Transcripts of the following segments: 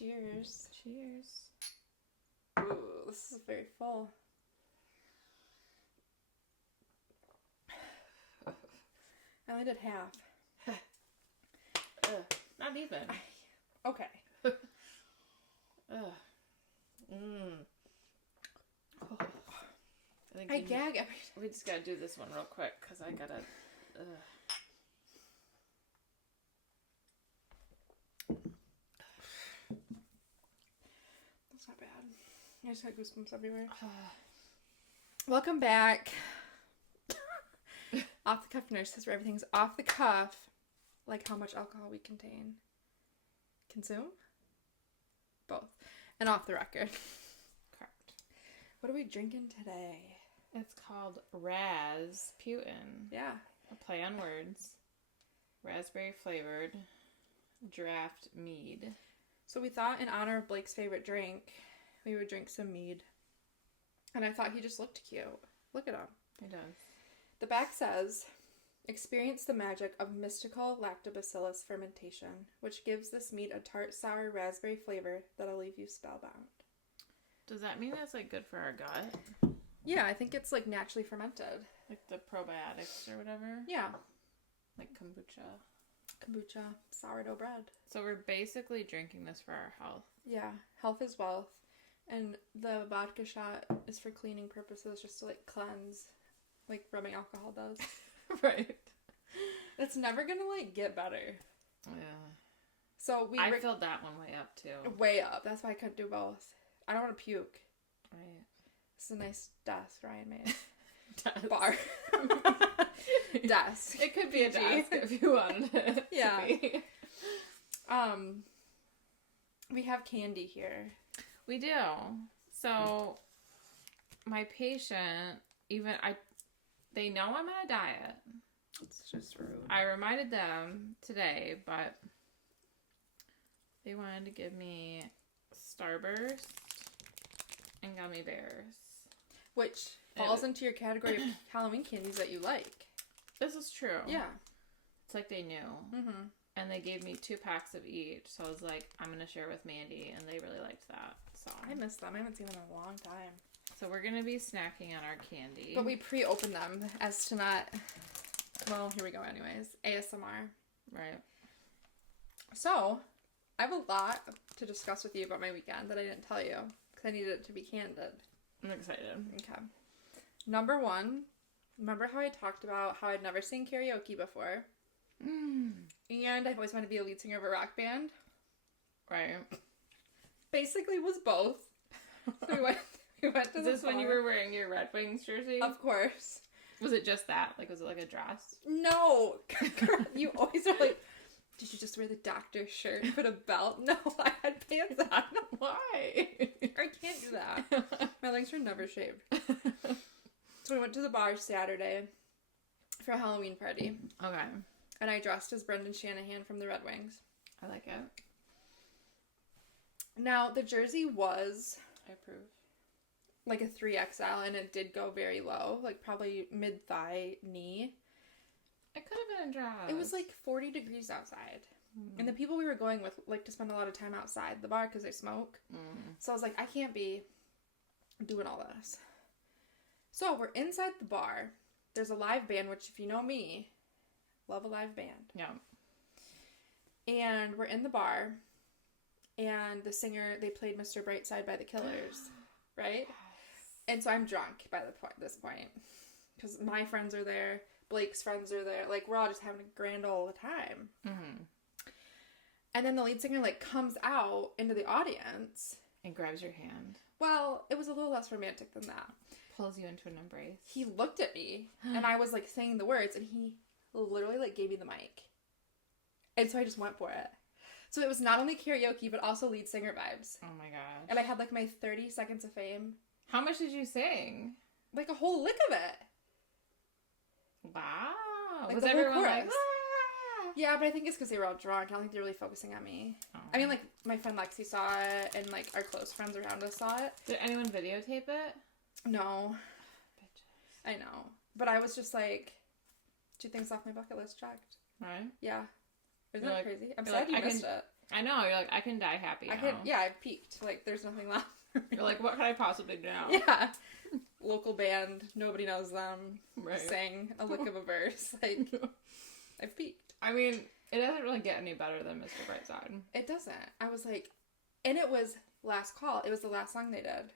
Cheers. Cheers. Ooh, this is very full. I only did half. Not even. Okay. I gag every time. We just gotta do this one real quick because I gotta. That's not bad. I just got goosebumps everywhere. Welcome back. Off the cuff nurse says where everything's off the cuff, like how much alcohol we consume, both, and off the record. Correct. What are we drinking today? It's called Rasputin. Yeah. A play on words. Raspberry flavored draft mead. So we thought in honor of Blake's favorite drink, we would drink some mead. And I thought he just looked cute. Look at him. He does. The back says, experience the magic of mystical lactobacillus fermentation, which gives this mead a tart, sour raspberry flavor that'll leave you spellbound. Does that mean that's like good for our gut? Yeah, I think it's like naturally fermented. Like the probiotics or whatever? Yeah. Like kombucha. Kombucha, sourdough bread. So we're basically drinking this for our health. Yeah, health is wealth. And the vodka shot is for cleaning purposes, just to like cleanse, like rubbing alcohol does. Right. It's never gonna like get better. Yeah. So I filled that one way up too. Way up. That's why I couldn't do both. I don't want to puke. Right. It's a nice desk Ryan made. Desk. Bar. Desk. It could be a desk if you wanted it. Yeah. To be. We have candy here. We do. So my patient, they know I'm on a diet. It's just rude. I reminded them today, but they wanted to give me Starburst and gummy bears. Which falls into your category of Halloween candies that you like. This is true. Yeah. It's like they knew. Mm-hmm. And they gave me 2 packs of each. So I was like, I'm going to share with Mandy. And they really liked that. So I miss them. I haven't seen them in a long time. So we're going to be snacking on our candy. But we pre-opened them as to not... Well, here we go anyways. ASMR. Right. So, I have a lot to discuss with you about my weekend that I didn't tell you. Because I needed it to be candid. I'm excited. Okay. Number 1. Remember how I talked about how I'd never seen karaoke before? And I always wanted to be a lead singer of a rock band. Right. Basically was both. So we went to Is this when you were wearing your Red Wings jersey? Of course. Was it just that? Like, was it like a dress? No. You always are like, did you just wear the doctor's shirt and put a belt? No, I had pants on. Why? I can't do that. My legs were never shaved. So we went to the bar Saturday for a Halloween party. Okay. And I dressed as Brendan Shanahan from the Red Wings. I like it. Now, the jersey was... I approve. Like a 3XL, and it did go very low. Like, probably mid-thigh, knee. It could have been a dress. It was, like, 40 degrees outside. And the people we were going with like to spend a lot of time outside the bar because they smoke. So I was like, I can't be doing all this. So we're inside the bar. There's a live band, which if you know me... Love a live band. Yeah. And we're in the bar. And the singer, they played Mr. Brightside by the Killers. Right? Yes. And so I'm drunk by this point. Because my friends are there. Blake's friends are there. Like, we're all just having a grand old time. Mm-hmm. And then the lead singer, like, comes out into the audience. And grabs your hand. Well, it was a little less romantic than that. Pulls you into an embrace. He looked at me. And I was, like, saying the words. And he... literally like gave me the mic. And so I just went for it. So it was not only karaoke but also lead singer vibes. Oh my gosh. And I had like my 30 seconds of fame. How much did you sing? Like a whole lick of it. Wow. Like was the whole everyone chorus. like, ah! Yeah, but I think it's because they were all drunk. I don't think they're really focusing on me. Oh. I mean, like my friend Lexi saw it and like our close friends around us saw it. Did anyone videotape it? No. Bitches. I know. But I was just like 2 things off my bucket list checked. Right? Yeah. Isn't You're that like- crazy? I'm you're sad like, you missed it. I know. You're like, I can die happy now. I've peaked. Like, there's nothing left. You're like, what could I possibly do now? Yeah. Local band, nobody knows them. Right. Sang a lick of a verse. Like, I've peaked. I mean, it doesn't really get any better than Mr. Brightside. It doesn't. I was like, and it was last call. It was the last song they did.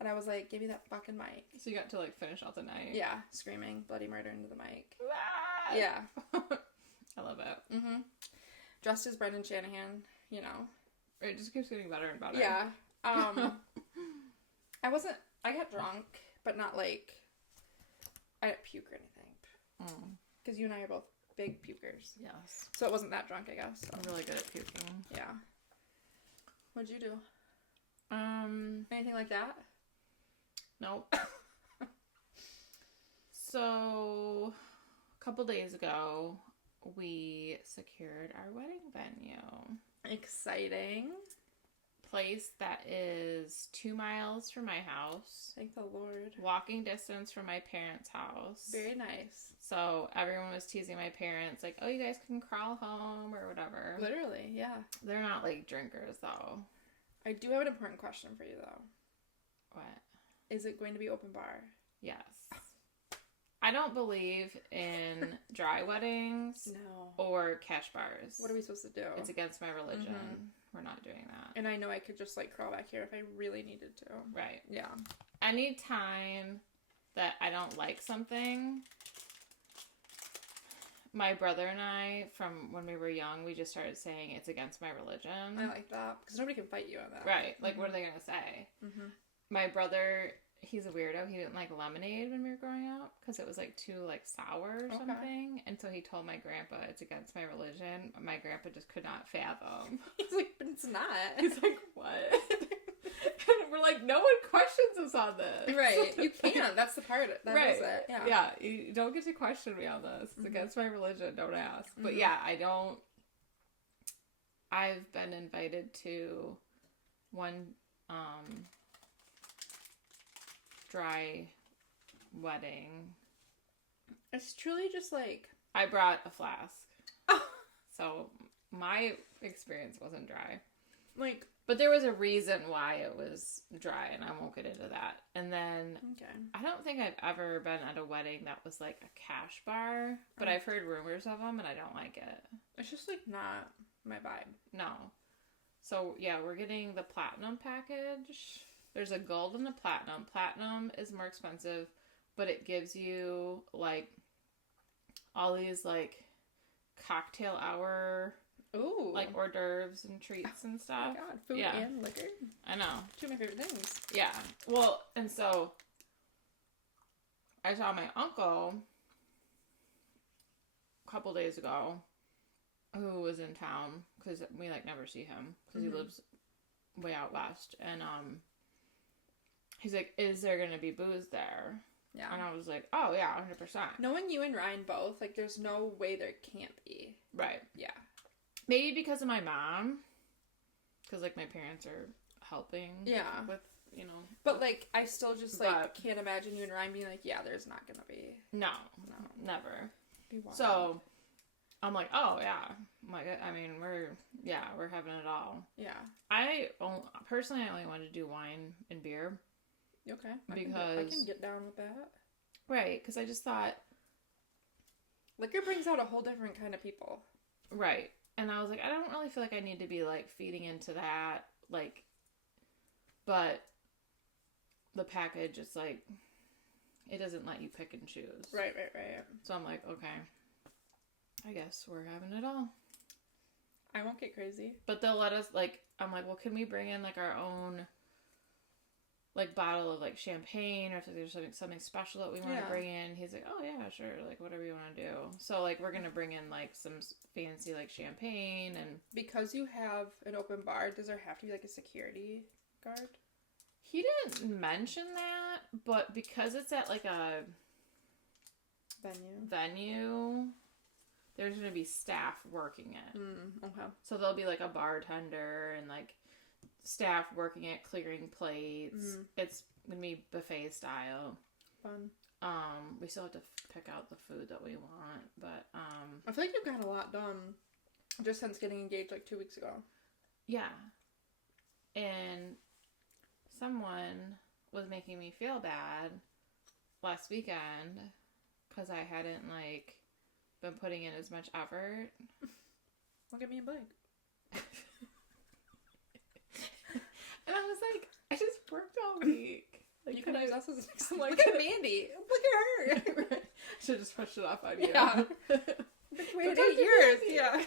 And I was like, give me that fucking mic. So you got to, like, finish out the night. Yeah. Screaming bloody murder into the mic. Ah! Yeah. I love it. Mm-hmm. Dressed as Brendan Shanahan, you know. It just keeps getting better and better. Yeah. I got drunk, but not like, I didn't puke or anything. Because you and I are both big pukers. Yes. So it wasn't that drunk, I guess. So. I'm really good at puking. Yeah. What'd you do? Anything like that? Nope. So, a couple days ago, we secured our wedding venue. Exciting. Place that is 2 miles from my house. Thank the Lord. Walking distance from my parents' house. Very nice. So everyone was teasing my parents, like, oh, you guys can crawl home or whatever. Literally, yeah. They're not, like, drinkers, though. I do have an important question for you, though. What? Is it going to be open bar? Yes. I don't believe in dry weddings. No. Or cash bars. What are we supposed to do? It's against my religion. Mm-hmm. We're not doing that. And I know I could just, like, crawl back here if I really needed to. Right. Yeah. Anytime that I don't like something, my brother and I, from when we were young, we just started saying it's against my religion. I like that. Because nobody can fight you on that. Right. Like, what are they going to say? Mm-hmm. My brother, he's a weirdo. He didn't like lemonade when we were growing up because it was, like, too, like, sour or something. And so he told my grandpa it's against my religion. My grandpa just could not fathom. He's like, but it's not. He's like, what? And we're like, no one questions us on this. Right. You can't. That's the part. That right. is it. Yeah. Yeah. You don't get to question me on this. It's against my religion. Don't ask. But yeah, I don't. I've been invited to one dry wedding. It's truly just like. I brought a flask. So my experience wasn't dry. Like. But there was a reason why it was dry, and I won't get into that. And then, okay. I don't think I've ever been at a wedding that was like a cash bar, but I've heard rumors of them, and I don't like it. It's just like not my vibe. No. So, yeah, we're getting the platinum package. There's a gold and a platinum. Platinum is more expensive, but it gives you, like, all these, like, cocktail hour... Ooh. Like hors d'oeuvres and treats and stuff. Oh my god, food and liquor. I know. Two of my favorite things. Yeah. Well, and so I saw my uncle a couple days ago who was in town because we like never see him because he lives way out west. And he's like, is there going to be booze there? Yeah. And I was like, oh yeah, 100%. Knowing you and Ryan both, like there's no way there can't be. Right. Yeah. Maybe because of my mom. Because, like, my parents are helping. Yeah. With, you know. But, like, I still just, like, can't imagine you and Ryan being like, yeah, there's not gonna be. No. Never. Be wild. So, I'm like, oh, yeah. I mean, we're having it all. Yeah. Personally, I only wanted to do wine and beer. Okay. Because. I can get down with that. Right. Because I just thought. Liquor brings out a whole different kind of people. Right. And I was like, I don't really feel like I need to be, like, feeding into that, like, but the package is, like, it doesn't let you pick and choose. Right. So I'm like, okay, I guess we're having it all. I won't get crazy. But they'll let us, like, I'm like, well, can we bring in, like, our own, like, bottle of, like, champagne, or if there's something special that we want to bring in? He's like, oh, yeah, sure, like, whatever you want to do. So, like, we're going to bring in, like, some fancy, like, champagne, and... Because you have an open bar, does there have to be, like, a security guard? He didn't mention that, but because it's at, like, a... Venue, there's going to be staff working it. Okay. So there'll be, like, a bartender and, like... staff working at clearing plates. It's gonna be buffet style. Fun. We still have to pick out the food that we want, but I feel like you've got a lot done. Just since getting engaged like 2 weeks ago. Yeah. And someone was making me feel bad last weekend because I hadn't, like, been putting in as much effort. Look at me and Blake. And I was like, I just worked all week. Like, You could use us as an example. like, Look at Mandy. Look at her. Should just pushed it off on you. Yeah. Wait 8 years. Yeah.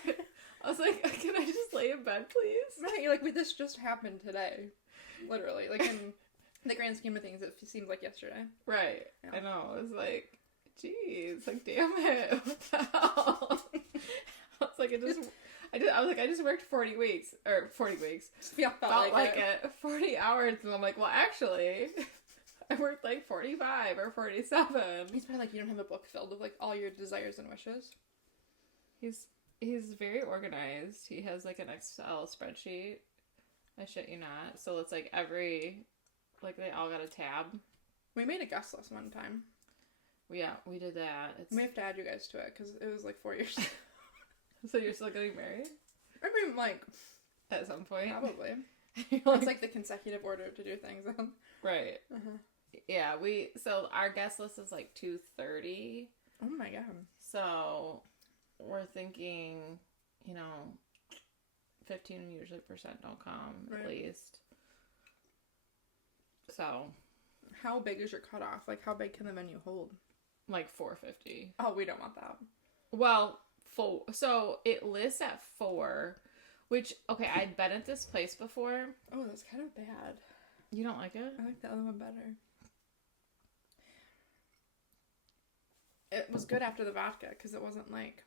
I was like, can I just lay in bed, please? Right, you're like, wait, this just happened today. Literally. Like, in the grand scheme of things, it seems like yesterday. Right. Yeah. I know. It was like, geez, like, damn it. What the hell? I was like, I just worked 40 weeks. Yeah, felt like it. 40 hours. And I'm like, well, actually, I worked like 45 or 47. He's probably like, you don't have a book filled with like all your desires and wishes. He's very organized. He has like an Excel spreadsheet. I shit you not. So it's like they all got a tab. We made a guest list one time. Yeah, we did that. We have to add you guys to it because it was like 4 years. So you're still getting married? I mean, like, at some point. probably. Like, It's like the consecutive order to do things in. Right. Uh-huh. Yeah, so our guest list is like 230. Oh my god. So we're thinking, 15 usually % don't come, right. At least. So. How big is your cutoff? Like, how big can the menu hold? Like 450. Oh, we don't want that. Well, so it lists at 4, which, okay, I'd been at this place before. Oh, that's kind of bad. You don't like it? I like the other one better. It was good after the vodka, because it wasn't like...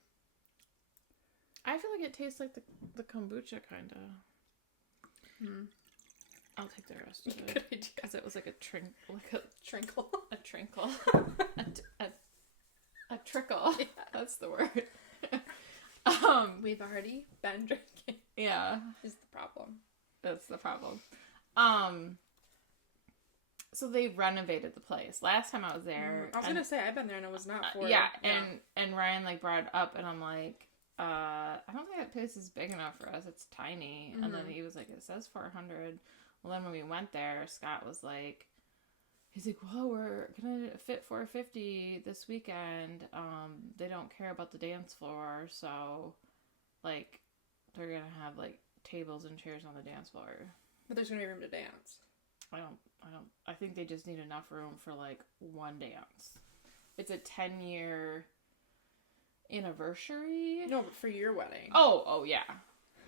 I feel like it tastes like the kombucha, kind of. I'll take the rest of it. Because it was like a trinkle. A trinkle. A trickle. Yeah. That's the word. We've already been drinking. Yeah. Is the problem. That's the problem. So they renovated the place. Last time I was there. I was gonna say, I've been there and it was not for... Yeah, and Ryan, like, brought it up and I'm like, I don't think that place is big enough for us. It's tiny. And then he was like, it says 400. Well, then when we went there, Scott was like, he's like, well, we're gonna fit 450 this weekend. They don't care about the dance floor, so, like, they're gonna have, like, tables and chairs on the dance floor. But there's gonna be room to dance. I think they just need enough room for, like, one dance. It's a 10-year anniversary. No, but for your wedding. Oh, yeah.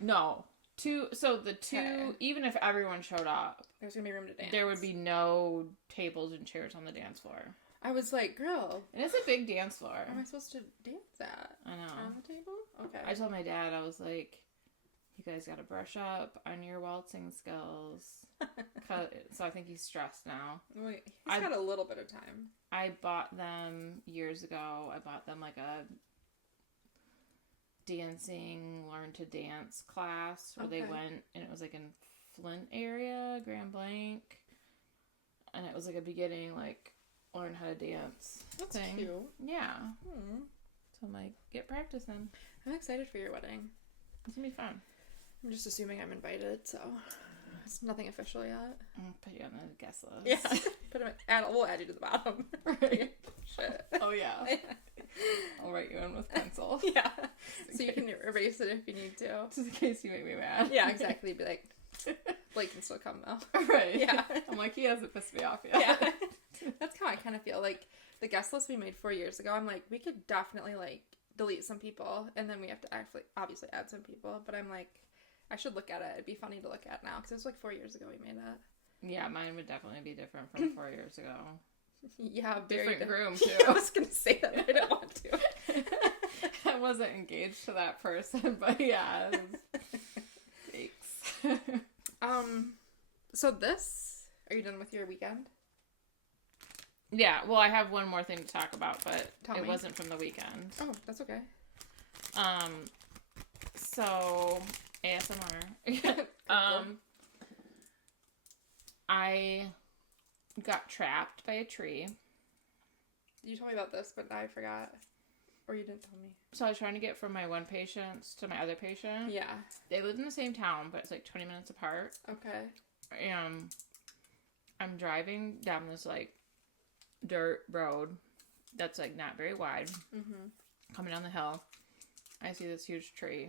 No. Okay. Even if everyone showed up, there's gonna be room to dance. There would be no tables and chairs on the dance floor. I was like, girl. And it's a big dance floor. Where am I supposed to dance at? I know. On the table? Okay. I told my dad, I was like, you guys gotta brush up on your waltzing skills. So I think he's stressed now. Well, he's got a little bit of time. I bought them years ago. I bought them like a dancing, learn to dance class where they went, and it was like in Flint area, Grand Blanc. And it was like a beginning, like, learn how to dance. That's thing. cute. Yeah. So I'm like, get practicing. I'm excited for your wedding. It's gonna be fun. I'm just assuming I'm invited, so it's nothing official yet. I'll put you on the guest list. Yeah. We'll add you to the bottom. Right. Shit. Oh, yeah. I'll write you in with pencil. Yeah. So you can erase it if you need to. Just in case you make me mad. Yeah, exactly. Be like, Blake can still come though. Right. Yeah. I'm like, he hasn't pissed me off yet. Yeah. That's how I kind of feel. Like, the guest list we made 4 years ago, I'm like, we could definitely, like, delete some people, and then we have to actually, obviously, add some people. But I'm like, I should look at it. It'd be funny to look at now, because it was like 4 years ago we made it. Yeah, mine would definitely be different from 4 years ago. Yeah, very different groom, too. I was going to say that, but I don't want to. I wasn't engaged to that person, but yeah. Thanks. So are you done with your weekend? Yeah, well, I have one more thing to talk about, but Tell it me. wasn't from the weekend. Oh, that's okay. So, ASMR. I got trapped by a tree. You told me about this, but I forgot. Or you didn't tell me. So I was trying to get from my one patient to my other patient. Yeah. They lived in the same town, but it's like 20 minutes apart. Okay. And I'm driving down this, like, dirt road that's, like, not very wide. Mm-hmm. Coming down the hill. I see this huge tree.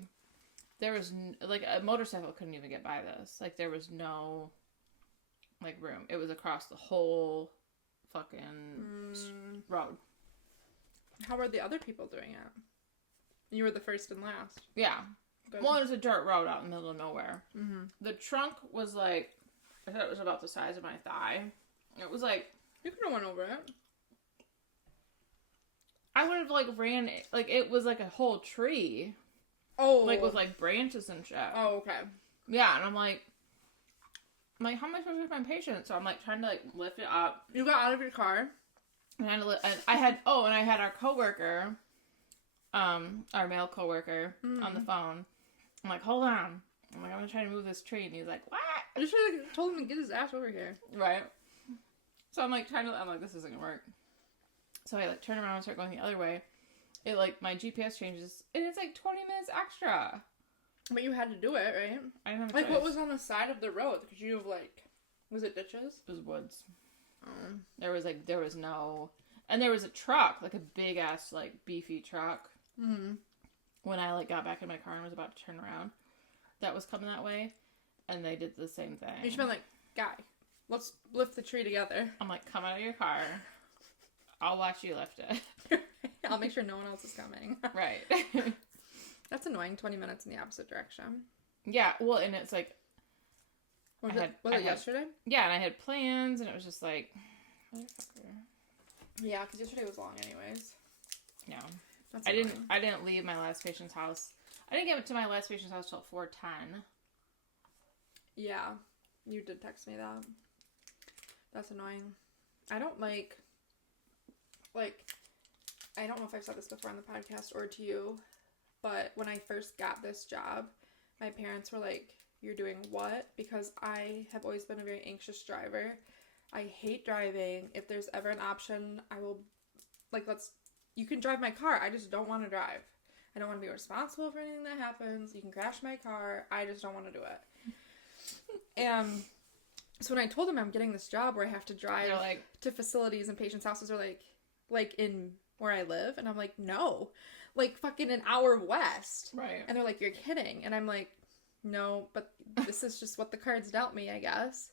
There was, like, a motorcycle couldn't even get by this. Like, there was no, like, room. It was across the whole fucking road. How were the other people doing it? You were the first and last. Yeah. Good. Well, it was a dirt road out in the middle of nowhere. Mm-hmm. The trunk was, like, I thought it was about the size of my thigh. It was, like... You could have went over it. I would have, like, ran... Like, it was, like, a whole tree. Oh. Like, with, like, branches and shit. Oh, okay. Yeah, and I'm like, how am I supposed to get my patient? So I'm, like, trying to, like, lift it up. You got out of your car. And I had our coworker, our male coworker, on the phone. I'm like, hold on. I'm like, I'm gonna try to move this tree. And he's like, what? I just should have told him to get his ass over here. Right. So I'm like, this isn't gonna work. So I, like, turn around and start going the other way. It, like, my GPS changes, and it's, like, 20 minutes extra. But you had to do it, right? I didn't have a Like, choice. what was on the side of the road? Could you have, like, was it ditches? It was woods. Oh. There was no, and there was a truck, like a big ass, like, beefy truck. Mm-hmm. When I, like, got back in my car and was about to turn around, that was coming that way, and they did the same thing. You should have been like, guy, let's lift the tree together. I'm like, come out of your car. I'll watch you lift it. I'll make sure no one else is coming. Right. That's annoying, 20 minutes in the opposite direction. Yeah, well, and it's like... Was it yesterday? Yeah, and I had plans, and it was just like... Motherfucker. Yeah, because yesterday was long anyways. Yeah. That's I annoying. didn't leave my last patient's house. I didn't get to my last patient's house till 4:10. Yeah, you did text me that. That's annoying. I don't like, I don't know if I've said this before on the podcast or to you, but when I first got this job, my parents were like, you're doing what? Because I have always been a very anxious driver. I hate driving. If there's ever an option, I will, like, you can drive my car. I just don't want to drive. I don't want to be responsible for anything that happens. You can crash my car. I just don't want to do it. And so when I told them I'm getting this job where I have to drive to facilities and patients' houses or like in where I live, and I'm like, no, like fucking an hour west. Right. And they're like, you're kidding. And I'm like, no, but this is just what the cards dealt me, I guess.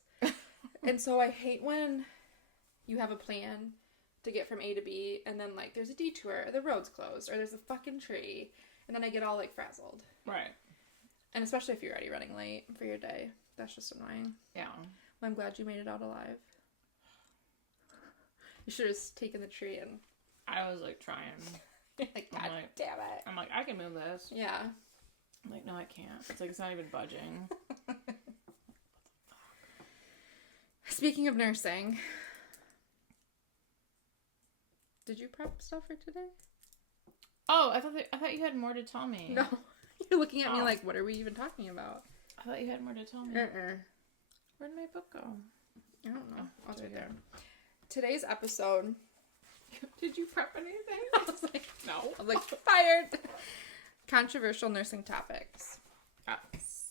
And so I hate when you have a plan to get from A to B, and then, like, there's a detour, or the road's closed, or there's a fucking tree, and then I get all, like, frazzled. Right. And especially if you're already running late for your day. That's just annoying. Yeah. Well, I'm glad you made it out alive. You should have just taken the tree and... I was, like, trying. Like, God damn it. I'm like, I can move this. Yeah. I'm like, no, I can't. It's like, it's not even budging. Speaking of nursing... Did you prep stuff for today? Oh, I thought you had more to tell me. No. You're looking at me like, what are we even talking about? I thought you had more to tell me. Uh-uh. Where'd my book go? I don't know. Oh, It's right there. Today's episode... Did you prep anything? I was like, no. I was like, fired! Controversial nursing topics. Yes.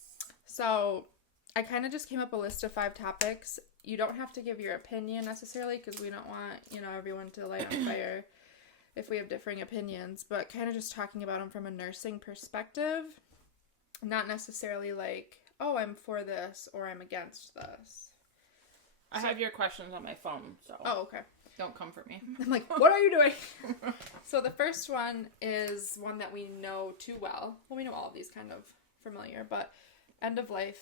So, I kind of just came up a list of 5 topics. You don't have to give your opinion necessarily, because we don't want, everyone to light on fire if we have differing opinions, but kind of just talking about them from a nursing perspective. Not necessarily like, oh, I'm for this or I'm against this. I have your questions on my phone, so. Oh, okay. Don't come for me. I'm like, what are you doing? So the first one is one that we know too well. Well, we know all of these kind of familiar, but end of life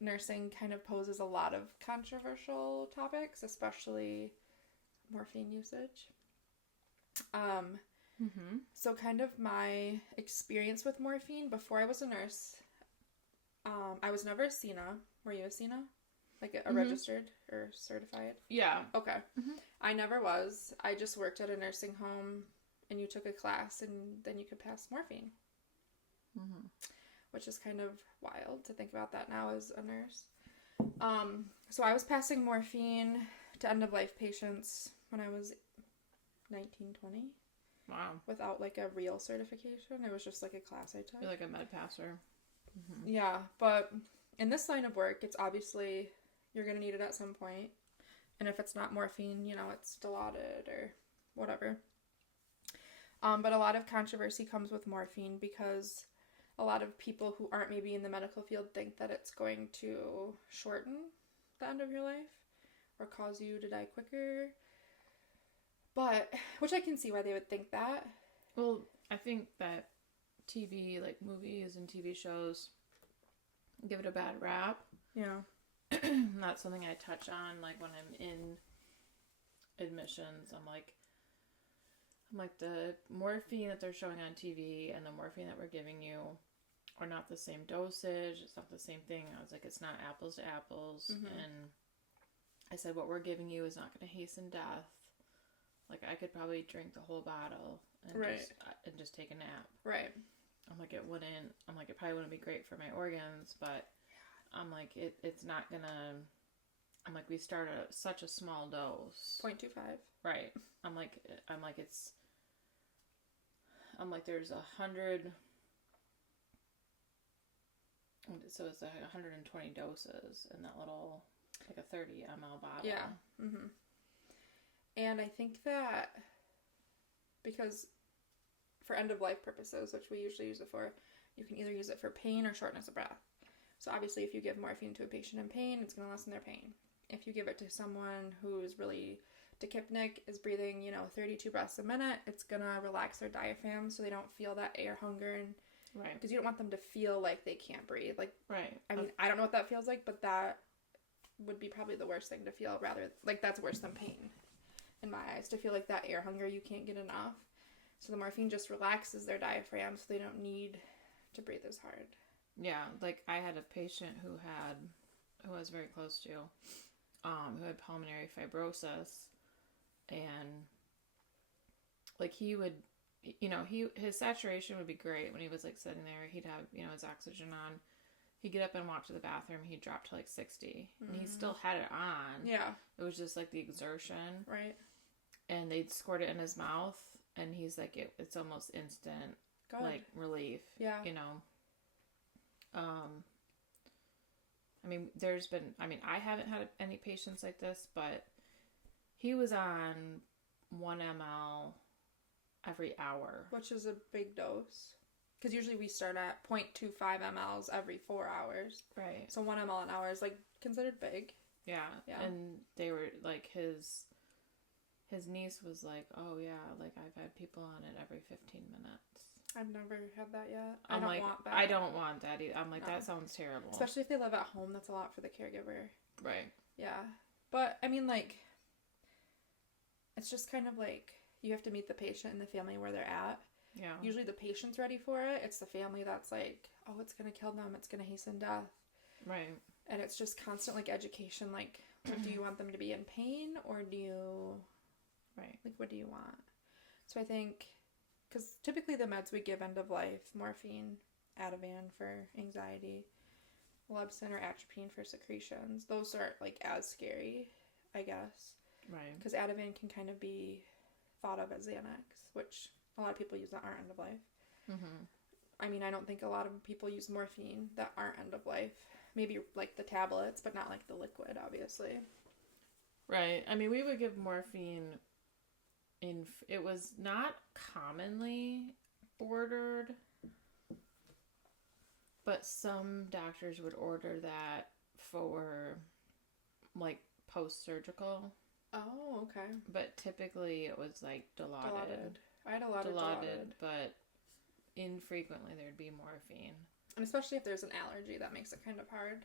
nursing kind of poses a lot of controversial topics, especially morphine usage. So kind of my experience with morphine before I was a nurse, I was never a CNA. Were you a CNA? Like a registered or certified? Yeah. Okay. I never was. I just worked at a nursing home, and you took a class, and then you could pass morphine. Which is kind of wild to think about that now as a nurse. So I was passing morphine to end-of-life patients when I was 19, 20. Wow. Without, like, a real certification. It was just, like, a class I took. You're like a med passer. Mm-hmm. Yeah, but in this line of work, it's obviously, you're going to need it at some point. And if it's not morphine, you know, it's Dilaudid or whatever. But a lot of controversy comes with morphine because a lot of people who aren't maybe in the medical field think that it's going to shorten the end of your life or cause you to die quicker. But, which I can see why they would think that. Well, I think that TV, like movies and TV shows, give it a bad rap. Yeah. That's something I touch on, like when I'm in admissions. I'm like the morphine that they're showing on TV and the morphine that we're giving you are not the same dosage. It's not the same thing. I was like, it's not apples to apples. Mm-hmm. And I said, what we're giving you is not going to hasten death. Like, I could probably drink the whole bottle and just take a nap. Right. I'm like, it probably wouldn't be great for my organs, but I'm like, it's not gonna, I'm like, we start at such a small dose. 0.25. Right. I'm like, there's 100, so it's like 120 doses in that little, like a 30 ml bottle. Yeah. Mm-hmm. And I think that because for end-of-life purposes, which we usually use it for, you can either use it for pain or shortness of breath. So obviously if you give morphine to a patient in pain, it's going to lessen their pain. If you give it to someone who is really tachypnic, is breathing, 32 breaths a minute, it's going to relax their diaphragm so they don't feel that air hunger. And right. Because you don't want them to feel like they can't breathe. Like, right. I mean, I don't know what that feels like, but that would be probably the worst thing to feel. Rather, like, that's worse than pain in my eyes, to feel like that air hunger, you can't get enough. So the morphine just relaxes their diaphragm so they don't need to breathe as hard. Yeah, like I had a patient who I was very close to, who had pulmonary fibrosis, and like he would, his saturation would be great when he was like sitting there. He'd have, his oxygen on. He'd get up and walk to the bathroom. He'd drop to like 60, and he still had it on. Yeah, it was just like the exertion, right? And they'd squirt it in his mouth, and he's like, it's almost instant, like relief. Yeah, I haven't had any patients like this, but he was on 1 ml every hour. Which is a big dose. Because usually we start at 0.25 mLs every 4 hours. Right. So 1 ml an hour is like considered big. Yeah. And they were like, his niece was like, oh yeah, like I've had people on it every 15 minutes. I've never had that yet. I don't want that. I don't want that either. I'm like, that sounds terrible. Especially if they live at home, that's a lot for the caregiver. Right. Yeah. But, I mean, like, it's just kind of like, you have to meet the patient and the family where they're at. Yeah. Usually the patient's ready for it. It's the family that's like, oh, it's going to kill them. It's going to hasten death. Right. And it's just constant, like, education. Like, do you want them to be in pain or do you... Right. Like, what do you want? So I think... Because typically the meds we give end of life, morphine, Ativan for anxiety, Levsin or atropine for secretions, those aren't like as scary, I guess. Right. Because Ativan can kind of be thought of as Xanax, which a lot of people use that aren't end of life. Mm-hmm. I mean, I don't think a lot of people use morphine that aren't end of life. Maybe like the tablets, but not like the liquid, obviously. Right. I mean, we would give morphine... it was not commonly ordered, but some doctors would order that for like post-surgical. Oh, okay. But typically it was like Dilaudid. I had a lot of Dilaudid. But infrequently there'd be morphine. And especially if there's an allergy, that makes it kind of hard.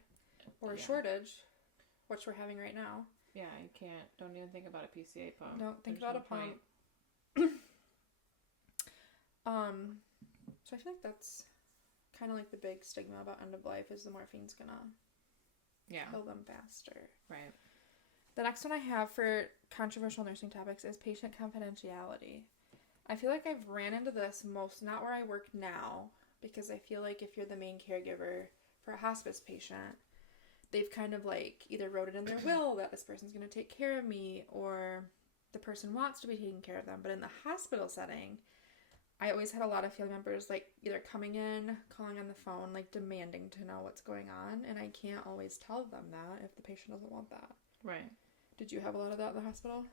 Or a shortage, which we're having right now. Yeah, don't even think about a PCA pump. Don't think about a pump. So I feel like that's kind of like the big stigma about end of life is the morphine's gonna kill them faster. Right. The next one I have for controversial nursing topics is patient confidentiality. I feel like I've ran into this not where I work now, because I feel like if you're the main caregiver for a hospice patient, they've kind of like either wrote it in their will that this person's going to take care of me, or the person wants to be taking care of them. But in the hospital setting, I always had a lot of family members, like, either coming in, calling on the phone, like, demanding to know what's going on. And I can't always tell them that if the patient doesn't want that. Right. Did you have a lot of that in the hospital?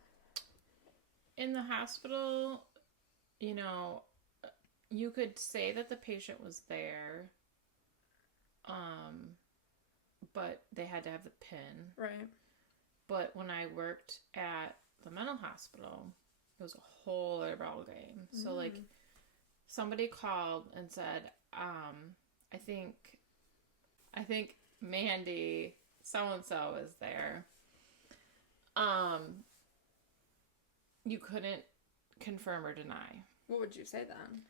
In the hospital, you know, you could say that the patient was there, but they had to have the PIN. Right. But when I worked at the mental hospital, it was a whole other ball game. So, like, somebody called and said, I think Mandy so-and-so is there. You couldn't confirm or deny. What would you say then?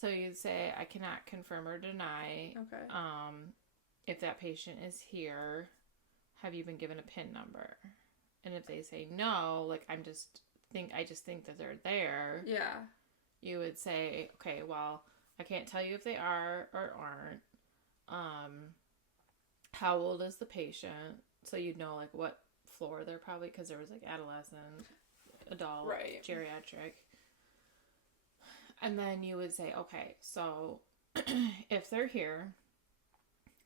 So you'd say, I cannot confirm or deny. Okay. If that patient is here, have you been given a PIN number? And if they say no, like, I just think that they're there. Yeah. You would say, okay, well, I can't tell you if they are or aren't. How old is the patient? So you'd know, like, what floor they're probably, because there was, like, adolescent, adult, right. Geriatric. And then you would say, okay, so if they're here,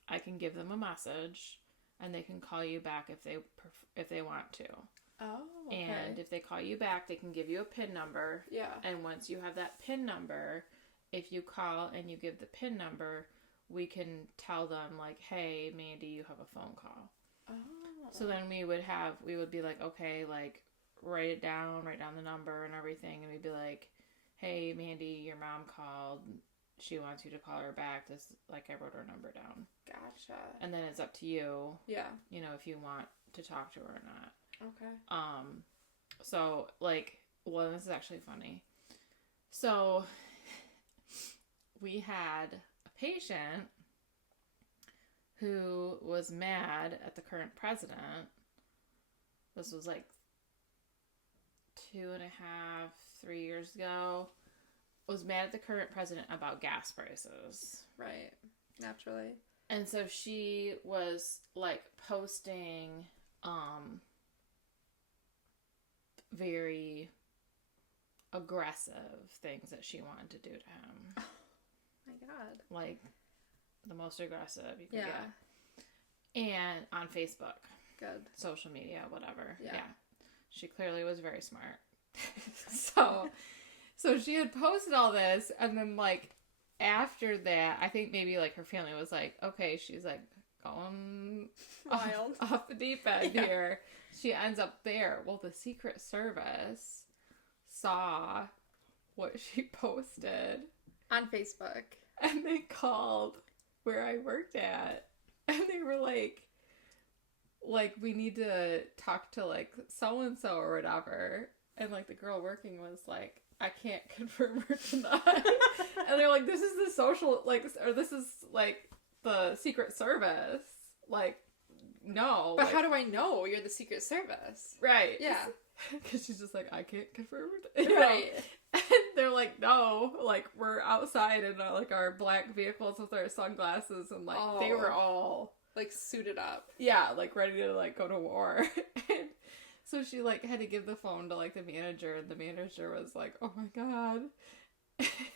I can give them a message, and they can call you back if they want to. Oh, okay. And if they call you back, they can give you a PIN number. Yeah. And once you have that PIN number, if you call and you give the PIN number, we can tell them, like, hey, Mandy, you have a phone call. Oh. So then we would be like, okay, like, write down the number and everything, and we'd be like, hey, Mandy, your mom called. She wants you to call her back. This, like, I wrote her number down. Gotcha. And then it's up to you. Yeah. You know, if you want to talk to her or not. Okay. So, like, well, this is actually funny. So, we had a patient who was mad at the current president. This was, like, 2.5, 3 years ago. Was mad at the current president about gas prices. Right. Naturally. And so she was, like, posting, very aggressive things that she wanted to do to him. Oh, my God. Like, the most aggressive you could yeah. get. And on Facebook. Good. Social media, whatever. Yeah. She clearly was very smart. So she had posted all this, and then, like, after that, I think maybe, like, her family was like, okay, she's, like, going wild off the deep end here. She ends up there. Well, the Secret Service saw what she posted on Facebook, and they called where I worked at, and they were like, we need to talk to, like, so-and-so or whatever. And, like, the girl working was like, I can't confirm or deny. And they're like, this is the social, like, or this is, like, the Secret Service. Like, no. But like, how do I know you're the Secret Service? Right. Yeah. Because she's just like, I can't confirm it. Right. And they're like, no, like, we're outside in, like, our black vehicles with our sunglasses. And, like, they were all... like, suited up. Yeah, like, ready to, like, go to war. And so she, like, had to give the phone to, like, the manager, and the manager was like, oh my God.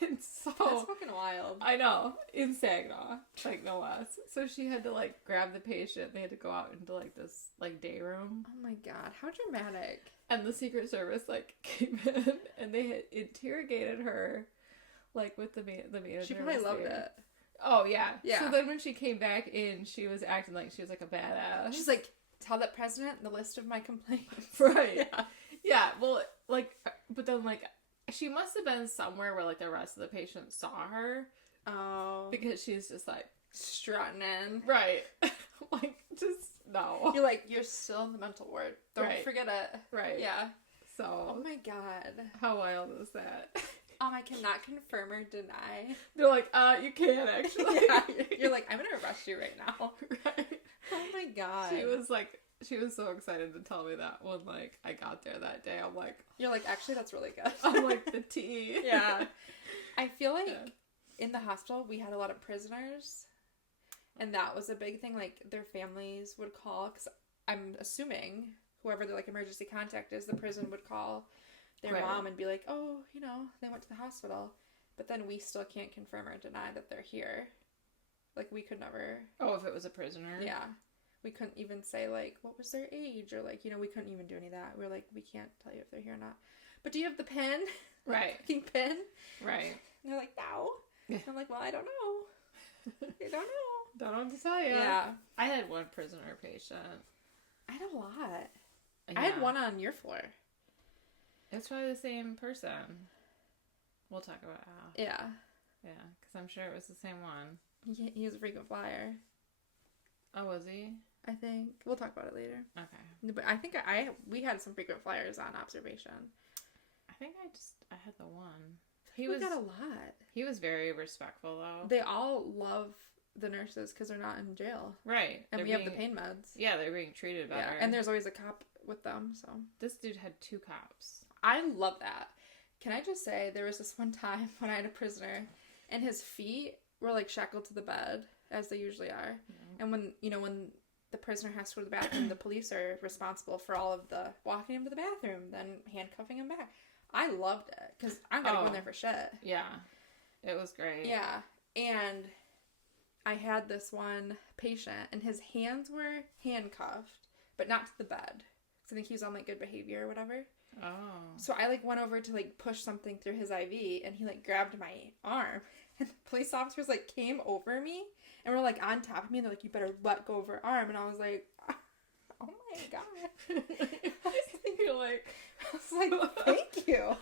And so... That's fucking wild. I know. In Saginaw. Like, no less. So she had to, like, grab the patient. They had to go out into, like, this, like, day room. Oh my God. How dramatic. And the Secret Service, like, came in, and they had interrogated her, like, with the manager. She probably loved it. Oh, yeah. Yeah. So then when she came back in, she was acting like she was, like, a badass. She's like, tell that president the list of my complaints. Right. Yeah. Yeah, well, like, but then, like, she must have been somewhere where, like, the rest of the patients saw her. Oh. Because she's just, like... strutting in. Right. Like, just, no. You're like, you're still in the mental ward. Don't forget it. Right. Yeah. So... oh my God. How wild is that? I cannot confirm or deny. They're like, you can, actually. Yeah. You're like, I'm gonna arrest you right now. Right. Oh my God. She was so excited to tell me that when, like, I got there that day. I'm like... you're like, actually, that's really good. I'm like, the tea. Yeah. I feel like in the hospital, we had a lot of prisoners. And that was a big thing. Like, their families would call, because I'm assuming whoever their like emergency contact is, the prison would call their mom and be like, oh, you know, they went to the hospital. But then we still can't confirm or deny that they're here. Like, we could never... Oh, if it was a prisoner? Yeah. We couldn't even say, like, what was their age? Or, like, you know, we couldn't even do any of that. We were like, we can't tell you if they're here or not. But do you have the pen? Right. Fucking pen? Right. And they're like, no. I'm like, well, I don't know. I don't know. Don't know what to tell you. Yeah. I had one prisoner patient. I had a lot. Yeah. I had one on your floor. It's probably the same person. We'll talk about how. Yeah. Yeah, because I'm sure it was the same one. He was a frequent flyer. Oh, was he? I think. We'll talk about it later. Okay. But I think we had some frequent flyers on observation. I think I had the one. We got a lot. He was very respectful, though. They all love the nurses because they're not in jail. Right. And we have the pain meds. Yeah, they're being treated better. Yeah, and there's always a cop with them, so. This dude had 2 cops. I love that. Can I just say, there was this one time when I had a prisoner, and his feet were, like, shackled to the bed, as they usually are. Yeah. And when the prisoner has to go to the bathroom, the police are responsible for all of the walking him to the bathroom, then handcuffing him back. I loved it, because I'm going to go in there for shit. Yeah. It was great. Yeah. And I had this one patient, and his hands were handcuffed, but not to the bed. Because I think he was on, like, good behavior or whatever. Oh. So I, like, went over to, like, push something through his IV, and he, like, grabbed my arm. And the police officers, like, came over me, and were, like, on top of me, and they're like, you better let go of her arm. And I was like, oh my God. You're like... I was like, thank you.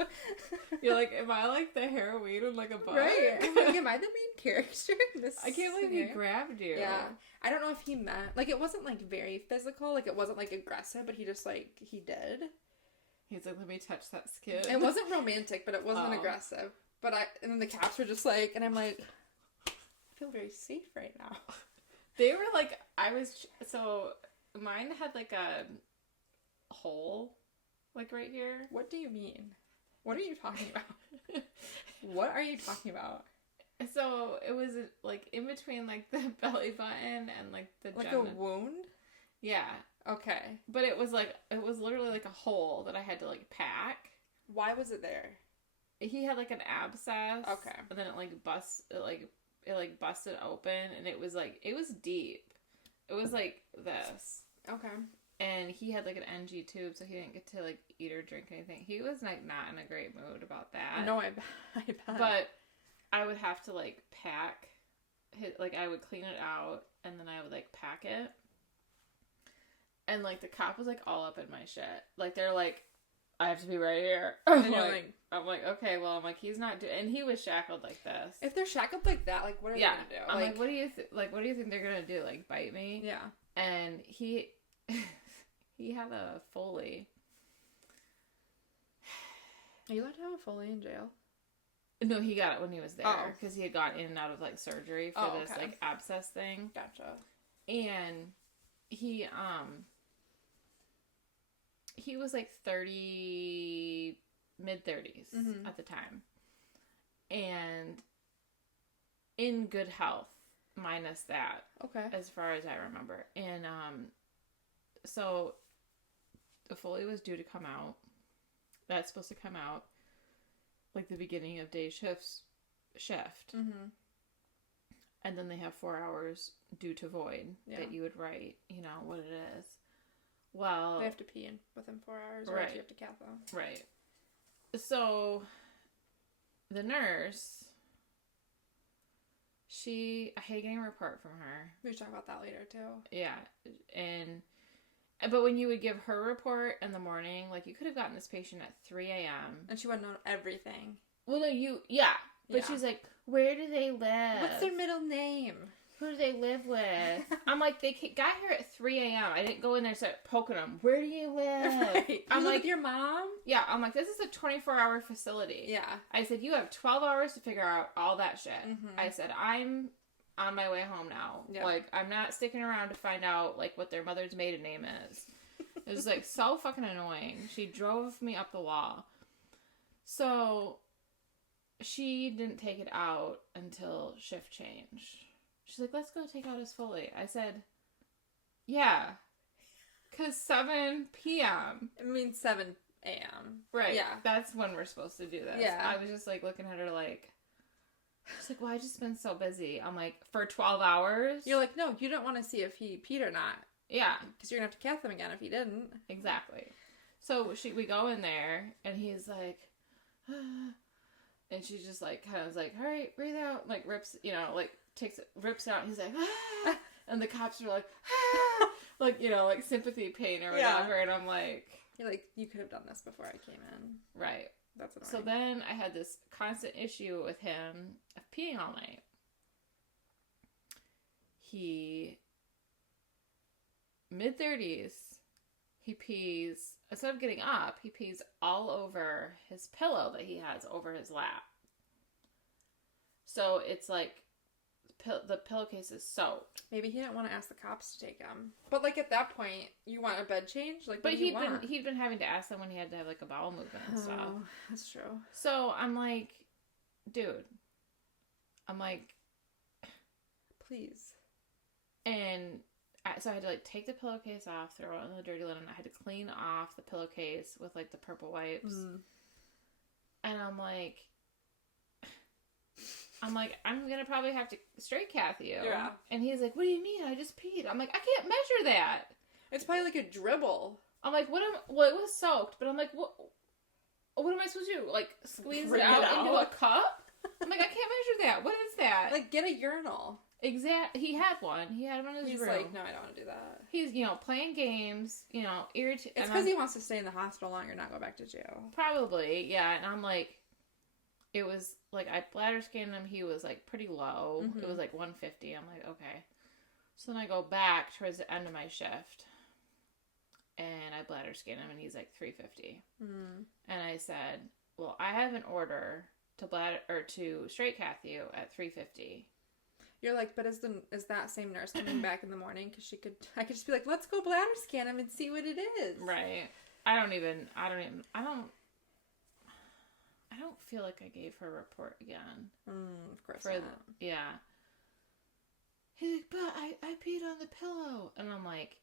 You're like, am I, like, the heroine in, like, a bar? Right. I'm like, am I the main character in this I can't believe he grabbed you. Yeah. I don't know if he meant... Like, it wasn't, like, very physical. Like, it wasn't, like, aggressive, but he just, like, he did. He's like, let me touch that skin. It wasn't romantic, but it wasn't aggressive. But and then the cops were just like, and I'm like, I feel very safe right now. They were like, so mine had like a hole, like right here. What do you mean? What are you talking about? What are you talking about? So it was like in between like the belly button and like the like a wound? Yeah. Okay. But it was literally like a hole that I had to like pack. Why was it there? He had like an abscess. Okay. And then it busted open, and it was deep. It was like this. Okay. And he had like an NG tube, so he didn't get to like eat or drink anything. He was like not in a great mood about that. No, I bet. But I would have to like pack like I would clean it out, and then I would like pack it. And, like, the cop was, like, all up in my shit. Like, they're like, I have to be right here. I'm like, okay, well, I'm like, he's not doing... And he was shackled like this. If they're shackled like that, like, what are they going to do? I'm like, what do you think they're going to do? Like, bite me? Yeah. And he had a Foley. Are you allowed to have a Foley in jail? No, he got it when he was there. Because he had gone in and out of, like, surgery for this, like, abscess thing. Gotcha. And... He was like 30, mid-30s at the time. And in good health, minus that. Okay. As far as I remember. And so the Foley was due to come out. That's supposed to come out like the beginning of day shift. Mm-hmm. And then they have 4 hours due to void that you would write, you know, what it is. Well... They have to pee in within 4 hours, or you have to cath them. Right. So, the nurse, I hate getting a report from her. We should talk about that later, too. Yeah. But when you would give her report in the morning, like, you could have gotten this patient at 3 a.m. And she would know everything. Well, no, But she's like, where do they live? What's their middle name? Who do they live with? I'm like, they got here at 3 a.m. I didn't go in there and start poking them. Where do you live? Right. I'm like, with your mom? Yeah, I'm like, this is a 24-hour facility. Yeah. I said, you have 12 hours to figure out all that shit. Mm-hmm. I said, I'm on my way home now. Yep. Like, I'm not sticking around to find out, like, what their mother's maiden name is. It was, like, so fucking annoying. She drove me up the wall. So... She didn't take it out until shift change. She's like, let's go take out his Foley. I said, yeah. Because 7 p.m. It means 7 a.m. Right. Yeah. That's when we're supposed to do this. Yeah. I was just, like, looking at her like... She's like, well, I just been so busy. I'm like, for 12 hours? You're like, no, you don't want to see if he peed or not. Yeah. Because you're going to have to cath him again if he didn't. Exactly. So we go in there, and he's like... And she's just, like, kind of was like, all right, breathe out. Like, rips, you know, like, rips out. And he's like, ah! And the cops are like, ah! Like, you know, like, sympathy pain or whatever. Yeah. And I'm like... You're like, you could have done this before I came in. Right. That's annoying. So then I had this constant issue with him of peeing all night. He, mid-30s, he pees, instead of getting up, he pees all over his pillow that he has over his lap. So it's like, the pillowcase is soaked. Maybe he didn't want to ask the cops to take him. But, like, at that point, you want a bed change? Like, but he'd been having to ask them when he had to have, like, a bowel movement and stuff. Oh, that's true. So I'm like, dude. I'm like... Please. And so I had to, like, take the pillowcase off, throw it in the dirty linen. I had to clean off the pillowcase with, like, the purple wipes. Mm. And I'm like, I'm going to probably have to straight cath you. Yeah. And he's like, what do you mean? I just peed. I'm like, I can't measure that. It's probably like a dribble. I'm like, well, it was soaked, but I'm like, what am I supposed to do? Like, squeeze it out into a cup? I'm like, I can't measure that. What is that? Like, get a urinal. He had one. He had one in his room. He's like, no, I don't want to do that. He's, you know, playing games, you know, irritated. It's because he wants to stay in the hospital longer, not go back to jail. Probably, yeah. And I'm like, it was, like, I bladder scanned him. He was, like, pretty low. Mm-hmm. It was, like, 150. I'm like, okay. So then I go back towards the end of my shift. And I bladder scan him, and he's, like, 350. Mm. And I said, well, I have an order to straight cath you at 350. You're like, but is that same nurse coming back in the morning? Because I could just be like, let's go bladder scan him and see what it is. Right. I don't feel like I gave her a report again. Of course not. Yeah. He's like, but I peed on the pillow. And I'm like,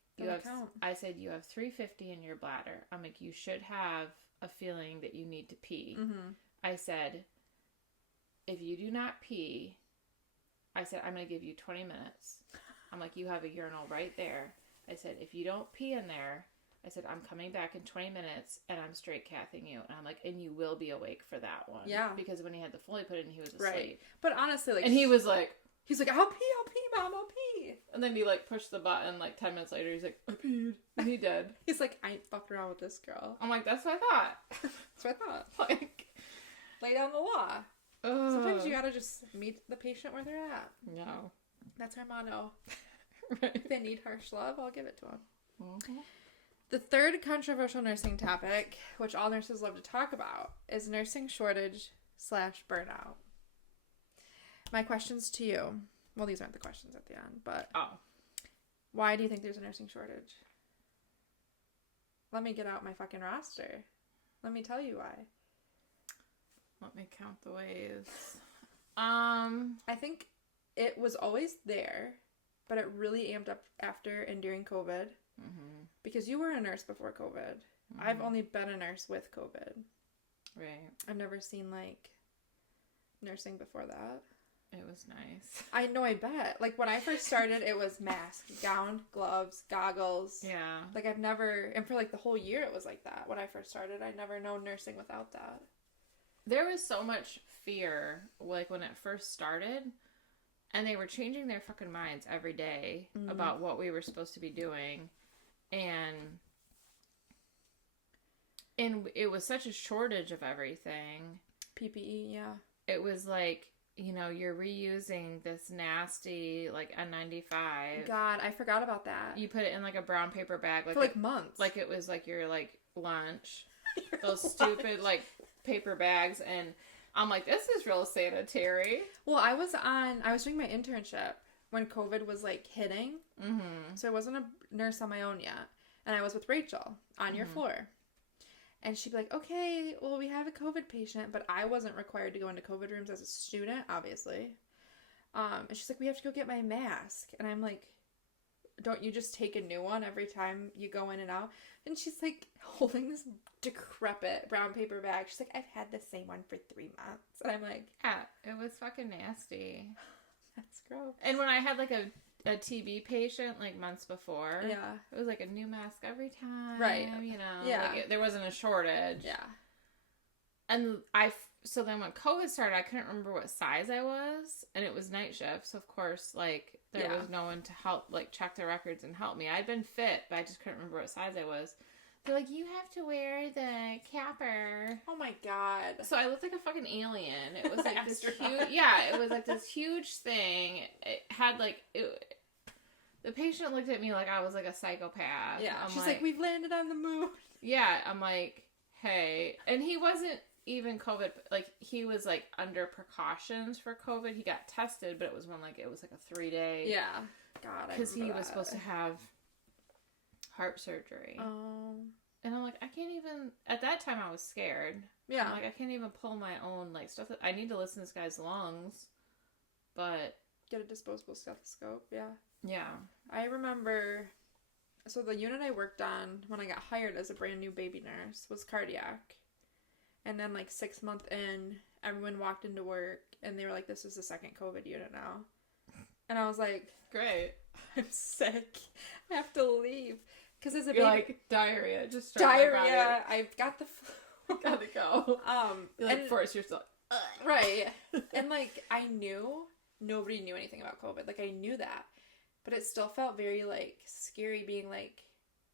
I said, you have 350 in your bladder. I'm like, you should have a feeling that you need to pee. Mm-hmm. I said, if you do not pee, I said, I'm going to give you 20 minutes. I'm like, you have a urinal right there. I said, if you don't pee in there, I said, I'm coming back in 20 minutes and I'm straight cathing you. And I'm like, and you will be awake for that one. Yeah. Because when he had the Foley put in, he was asleep. Right. But honestly, like... And he was like... He's like, I'll pee, Mom, I'll pee. And then he, like, pushed the button, like, 10 minutes later, he's like, I peed. And he did. He's like, I ain't fucked around with this girl. I'm like, that's what I thought. That's what I thought. Like... Lay down the law. Sometimes you gotta just meet the patient where they're at. No. That's our motto. Right. If they need harsh love, I'll give it to them. Mm-hmm. The third controversial nursing topic, which all nurses love to talk about, is nursing shortage / burnout. My questions to you. Well, these aren't the questions at the end, but... Oh. Why do you think there's a nursing shortage? Let me get out my fucking roster. Let me tell you why. Let me count the ways. I think it was always there, but it really amped up after and during COVID. Mm-hmm. Because you were a nurse before COVID. Mm-hmm. I've only been a nurse with COVID. Right. I've never seen, like, nursing before that. It was nice. I know, I bet. Like, when I first started, it was mask, gown, gloves, goggles. Yeah. Like, I've never... And for, like, the whole year, it was like that. When I first started, I'd never known nursing without that. There was so much fear, like, when it first started, and they were changing their fucking minds every day about what we were supposed to be doing, and it was such a shortage of everything. PPE, yeah. It was like, you know, you're reusing this nasty, like, N95. God, I forgot about that. You put it in, like, a brown paper bag. Like for, like, months. Like, it was, like, your, like, lunch. Those stupid, like... paper bags, and I'm like, this is real sanitary. Well, I was doing my internship when COVID was, like, hitting. Mm-hmm. So I wasn't a nurse on my own yet. And I was with Rachel on your floor. And she'd be like, okay, well, we have a COVID patient, but I wasn't required to go into COVID rooms as a student, obviously. And she's like, we have to go get my mask. And I'm like, don't you just take a new one every time you go in and out? And she's like holding this decrepit brown paper bag. She's like, I've had the same one for 3 months. And I'm like, yeah, it was fucking nasty. That's gross. And when I had like a TB patient like months before, yeah, it was like a new mask every time, right? You know, yeah, like there wasn't a shortage. Yeah. And so then when COVID started, I couldn't remember what size I was, and it was night shift, so of course, like, there was no one to help, like, check the records and help me. I'd been fit, but I just couldn't remember what size I was. They're like, you have to wear the capper. Oh my god. So I looked like a fucking alien. It was like this huge, yeah, it was like this huge thing. It had like, the patient looked at me like I was like a psychopath. Yeah. She's like, we've landed on the moon. Yeah. I'm like, hey. And he wasn't even COVID, like, he was like under precautions for COVID. He got tested, but it was it was like a 3-day. Yeah. God, because he was supposed to have heart surgery. Oh. And I'm like, I can't even, at that time I was scared. Yeah. I'm like, I can't even pull my own, like, stuff. I need to listen to this guy's lungs, but. Get a disposable stethoscope, yeah. Yeah. I remember, so the unit I worked on when I got hired as a brand new baby nurse was cardiac. And then, like, 6 months in, everyone walked into work, and they were like, this is the second COVID unit now. And I was like, great. I'm sick. I have to leave. Because as a You're baby... like, diarrhea. Just diarrhea. I've got the flu. Gotta go. You're like, force yourself. Right. And, like, I knew nobody knew anything about COVID. Like, I knew that. But it still felt very, like, scary being like,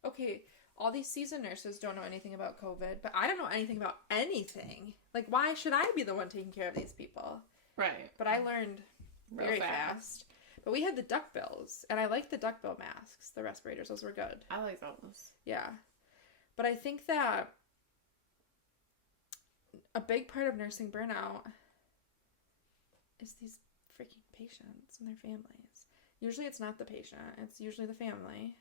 okay, all these seasoned nurses don't know anything about COVID, but I don't know anything about anything. Like, why should I be the one taking care of these people? Right. But I learned very fast. But we had the duckbills, and I liked the duckbill masks, the respirators. Those were good. I like those. Yeah. But I think that a big part of nursing burnout is these freaking patients and their families. Usually it's not the patient. It's usually the family.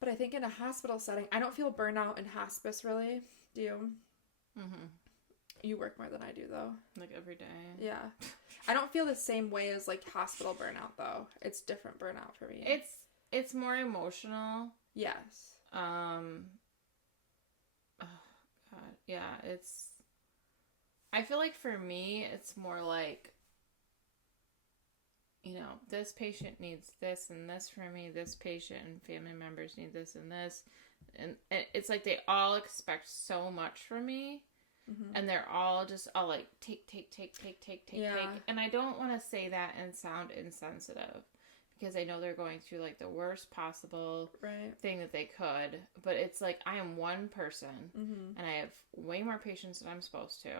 But I think in a hospital setting, I don't feel burnout in hospice, really. Do you? Mm-hmm. You work more than I do, though. Like, every day. Yeah. I don't feel the same way as, like, hospital burnout, though. It's different burnout for me. It's more emotional. Yes. Oh, God. Yeah, I feel like for me, it's more like, you know, this patient needs this and this from me, this patient and family members need this and this. And it's like they all expect so much from me. Mm-hmm. And they're all just all like, take. And I don't want to say that and sound insensitive because I know they're going through like the worst possible thing that they could. But it's like, I am one person and I have way more patients than I'm supposed to.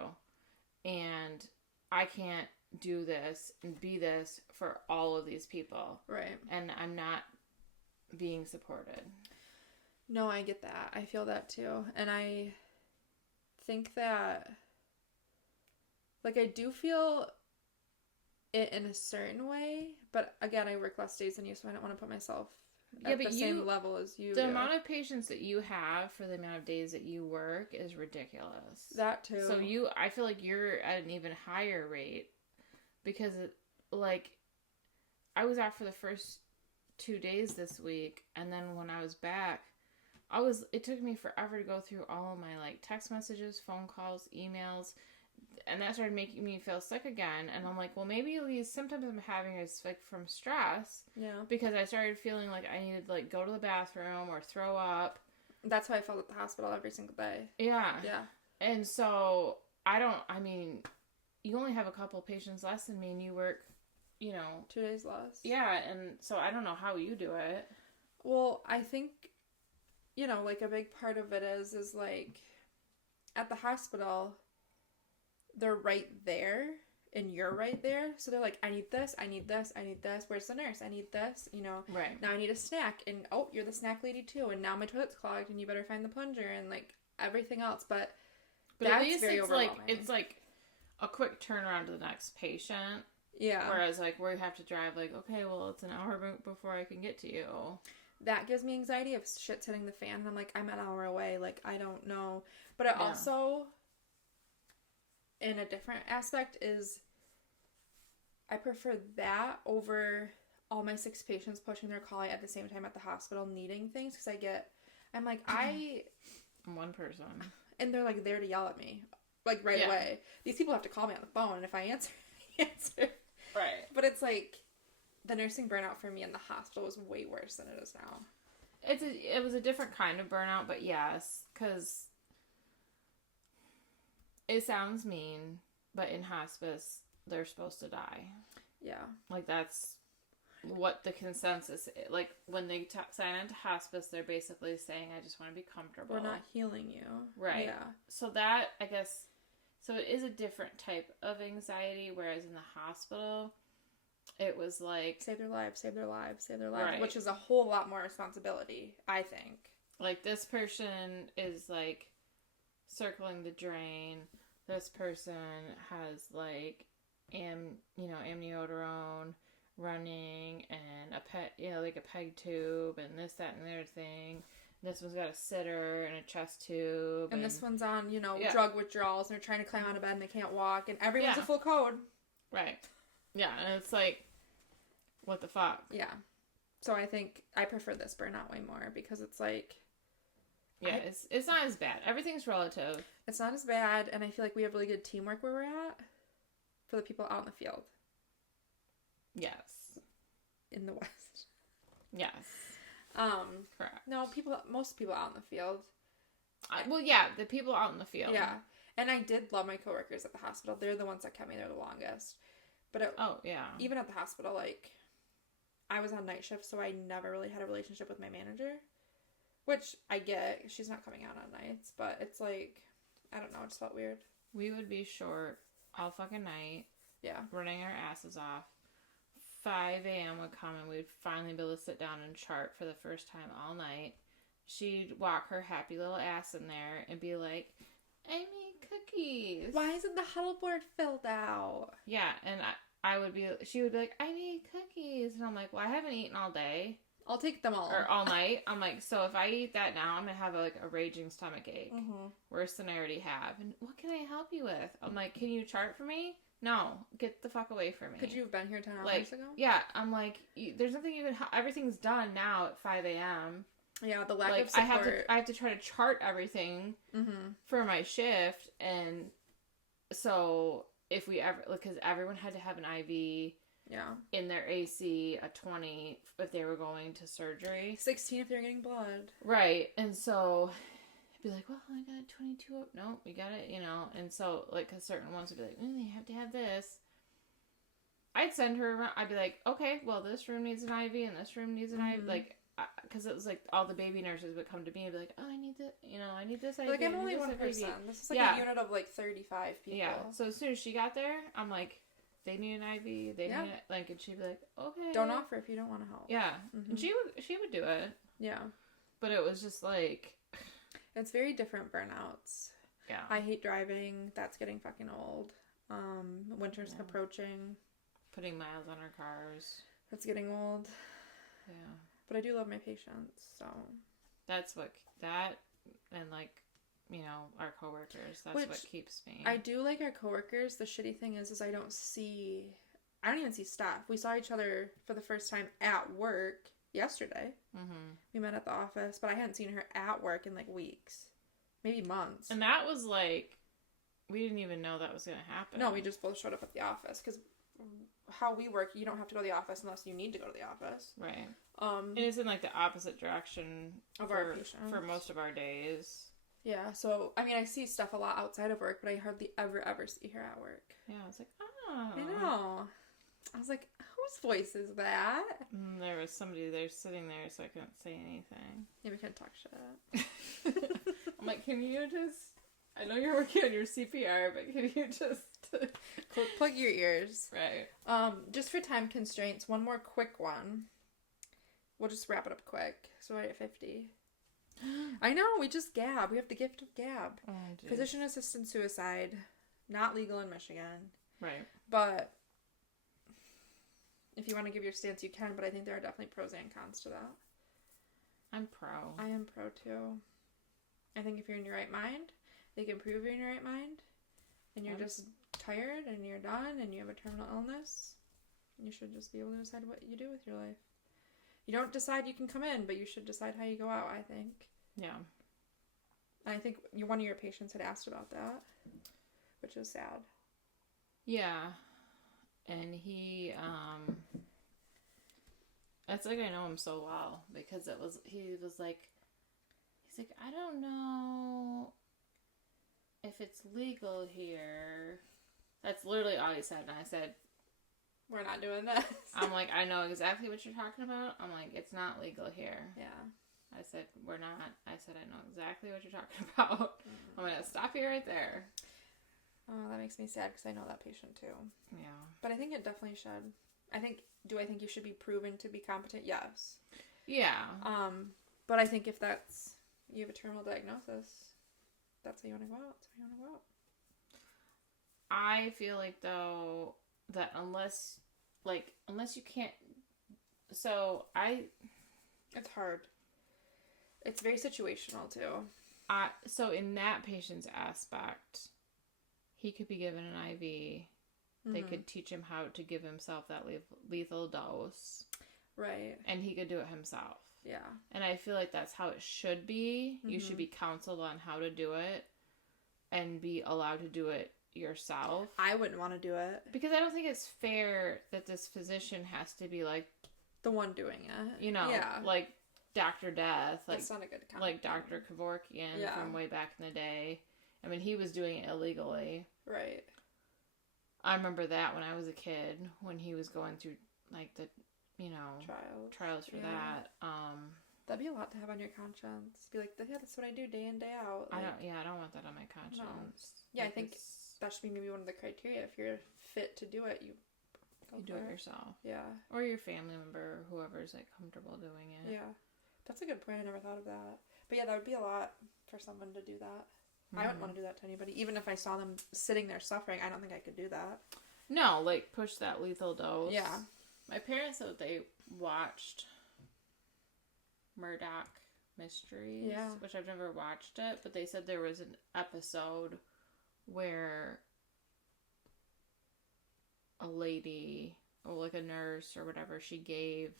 And I can't do this and be this for all of these people. Right. And I'm not being supported. No, I get that. I feel that too. And I think that, like, I do feel it in a certain way, but again, I work less days than you, so I don't want to put myself at the same level as you do. The amount of patients that you have for the amount of days that you work is ridiculous. That too. So I feel like you're at an even higher rate because, like, I was out for the first 2 days this week, and then when I was back, it took me forever to go through all of my, like, text messages, phone calls, emails, and that started making me feel sick again. And I'm like, well, maybe these symptoms I'm having is, like, from stress. Yeah. Because I started feeling like I needed to, like, go to the bathroom or throw up. That's how I felt at the hospital every single day. Yeah. Yeah. And so, you only have a couple patients less than me, and you work, 2 days less. Yeah, and so I don't know how you do it. Well, I think, like, a big part of it is like, at the hospital, they're right there, and you're right there. So they're like, I need this, I need this, I need this. Where's the nurse? I need this, Right. Now I need a snack, and, oh, you're the snack lady too, and now my toilet's clogged, and you better find the plunger, and, like, everything else. But that's at least very overwhelming. It's like a quick turnaround to the next patient. Yeah. Whereas, like, we have to drive, like, okay, well, it's an hour before I can get to you. That gives me anxiety if shit's hitting the fan, and I'm like, I'm an hour away, like, I don't know. But it also, in a different aspect, is I prefer that over all my 6 patients pushing their collie at the same time at the hospital needing things, because I'm like, I'm one person. And they're like there to yell at me, like right away. These people have to call me on the phone, and if I answer, I answer. Right. But it's like, the nursing burnout for me in the hospital was way worse than it is now. It was a different kind of burnout, but yes, because it sounds mean, but in hospice, they're supposed to die. Yeah. Like, that's what the consensus is. Like, when they sign into hospice, they're basically saying, I just want to be comfortable. We're not healing you. Right. Yeah. So that, I guess, so it is a different type of anxiety, whereas in the hospital, it was like... Save their lives, save their lives, save their lives. Right. Which is a whole lot more responsibility, I think. Like, this person is, like, circling the drain. This person has, like, amiodarone running and like a peg tube and this, that, and the other thing. This one's got a sitter and a chest tube. And this one's on, drug withdrawals, and they're trying to climb out of bed and they can't walk, and everyone's a full code. Right. Yeah, and it's like, what the fuck? Yeah. So I think I prefer this burnout way more, because it's like... Yeah, it's not as bad. Everything's relative. It's not as bad, and I feel like we have really good teamwork where we're at for the people out in the field. Yes. In the West. Yes. Correct. No, most people out in the field. The people out in the field. Yeah. And I did love my coworkers at the hospital. They're the ones that kept me there the longest. But even at the hospital, like, I was on night shift, so I never really had a relationship with my manager. Which I get. She's not coming out on nights. But it's like, I don't know. It just felt weird. We would be short all fucking night. Yeah. Running our asses off. 5 a.m. would come and we'd finally be able to sit down and chart for the first time all night. She'd walk her happy little ass in there and be like, I made cookies. Why isn't the huddle board filled out? Yeah, and she would be like, I made cookies. And I'm like, well, I haven't eaten all day. I'll take them all. Or all night. I'm like, so if I eat that now, I'm going to have a raging stomach ache. Mm-hmm. Worse than I already have. And what can I help you with? I'm like, can you chart for me? No, get the fuck away from me. Could you have been here 10 hours ago? Yeah, I'm like, there's nothing you can... Everything's done now at 5 a.m. Yeah, the lack of support. I have to try to chart everything for my shift, and so if we ever... Because everyone had to have an IV in their AC, a 20 if they were going to surgery. 16 if they're getting blood. Right, and so... Be like, well, I got 22. No, we got it, And so, like, a certain ones would be like, you have to have this. I'd send her around. I'd be like, okay, well, this room needs an IV and this room needs an IV. Like, because it was like all the baby nurses would come to me and be like, oh, I need this, I need this IV. Like, I'm only one person. This is like a unit of like 35 people. Yeah. So as soon as she got there, I'm like, they need an IV. They need it. Like, and she'd be like, okay. Don't offer if you don't want to help. Yeah. And she would do it. Yeah. But it was just like. It's very different burnouts. Yeah. I hate driving. That's getting fucking old. Winter's approaching. Putting miles on our cars. That's getting old. Yeah. But I do love my patients, so. That's what, and like, our coworkers, that's what keeps me. I do like our coworkers. The shitty thing is I don't even see Steph. We saw each other for the first time at work yesterday. We met at the office, but I hadn't seen her at work in like weeks, maybe months. And that was like, we didn't even know that was going to happen. No, we just both showed up at the office, because how we work, you don't have to go to the office unless you need to go to the office. Right. And it's in like the opposite direction of our patients for most of our days. Yeah, so I mean, I see stuff a lot outside of work, but I hardly ever see her at work. Yeah, I was like, oh. I know. I was like, whose voice is that? There was somebody there sitting there, so I couldn't say anything. Yeah, we couldn't talk shit. I'm like, can you just... I know you're working on your CPR, but can you just... plug your ears. Right. Just for time constraints, one more quick one. We'll just wrap it up quick. So we're at 50. I know, we just gab. We have the gift of gab. Oh, physician-assisted suicide. Not legal in Michigan. Right. But... if you want to give your stance, you can, but I think there are definitely pros and cons to that. I'm pro. I am pro, too. I think if you're in your right mind, they can prove you're in your right mind, and you're just tired, and you're done, and you have a terminal illness, You should just be able to decide what you do with your life. You don't decide you can come in, but you should decide how you go out, I think. Yeah. And I think one of your patients had asked about that, which is sad. Yeah. And he, it's like I know him so well because he was like, I don't know if it's legal here. That's literally all he said. And I said, we're not doing this. I'm like, I know exactly what you're talking about. I'm like, it's not legal here. Yeah. I said, we're not. I said, I know exactly what you're talking about. I'm going to stop you right there. Oh, that makes me sad because I know that patient too. Yeah. But I think it definitely should. Do I think you should be proven to be competent? Yes. Yeah. But I think if you have a terminal diagnosis, that's how you want to go out. That's how you want to go out. I feel like, though, that unless you can't, it's hard. It's very situational too. So in that patient's aspect, he could be given an IV. Mm-hmm. They could teach him how to give himself that lethal dose. Right. And he could do it himself. Yeah. And I feel like that's how it should be. Mm-hmm. You should be counseled on how to do it and be allowed to do it yourself. I wouldn't want to do it. Because I don't think it's fair that this physician has to be like the one doing it. You know, like Dr. Death. Like, that's not a good comment. Like Dr. Kevorkian from way back in the day. I mean, he was doing it illegally. Right. I remember that when I was a kid, when he was going through, like, the, trials for that. That'd be a lot to have on your conscience. Be like, yeah, that's what I do day in, day out. Like, I don't want that on my conscience. No. Yeah, like, I think that should be maybe one of the criteria. If you're fit to do it, you do it yourself. Yeah. Or your family member, whoever's, like, comfortable doing it. Yeah. That's a good point. I never thought of that. But yeah, that would be a lot for someone to do that. Mm-hmm. I wouldn't want to do that to anybody. Even if I saw them sitting there suffering, I don't think I could do that. No, like, push that lethal dose. Yeah. My parents said they watched Murdoch Mysteries, which I've never watched it, but they said there was an episode where a lady, or like a nurse or whatever, she gave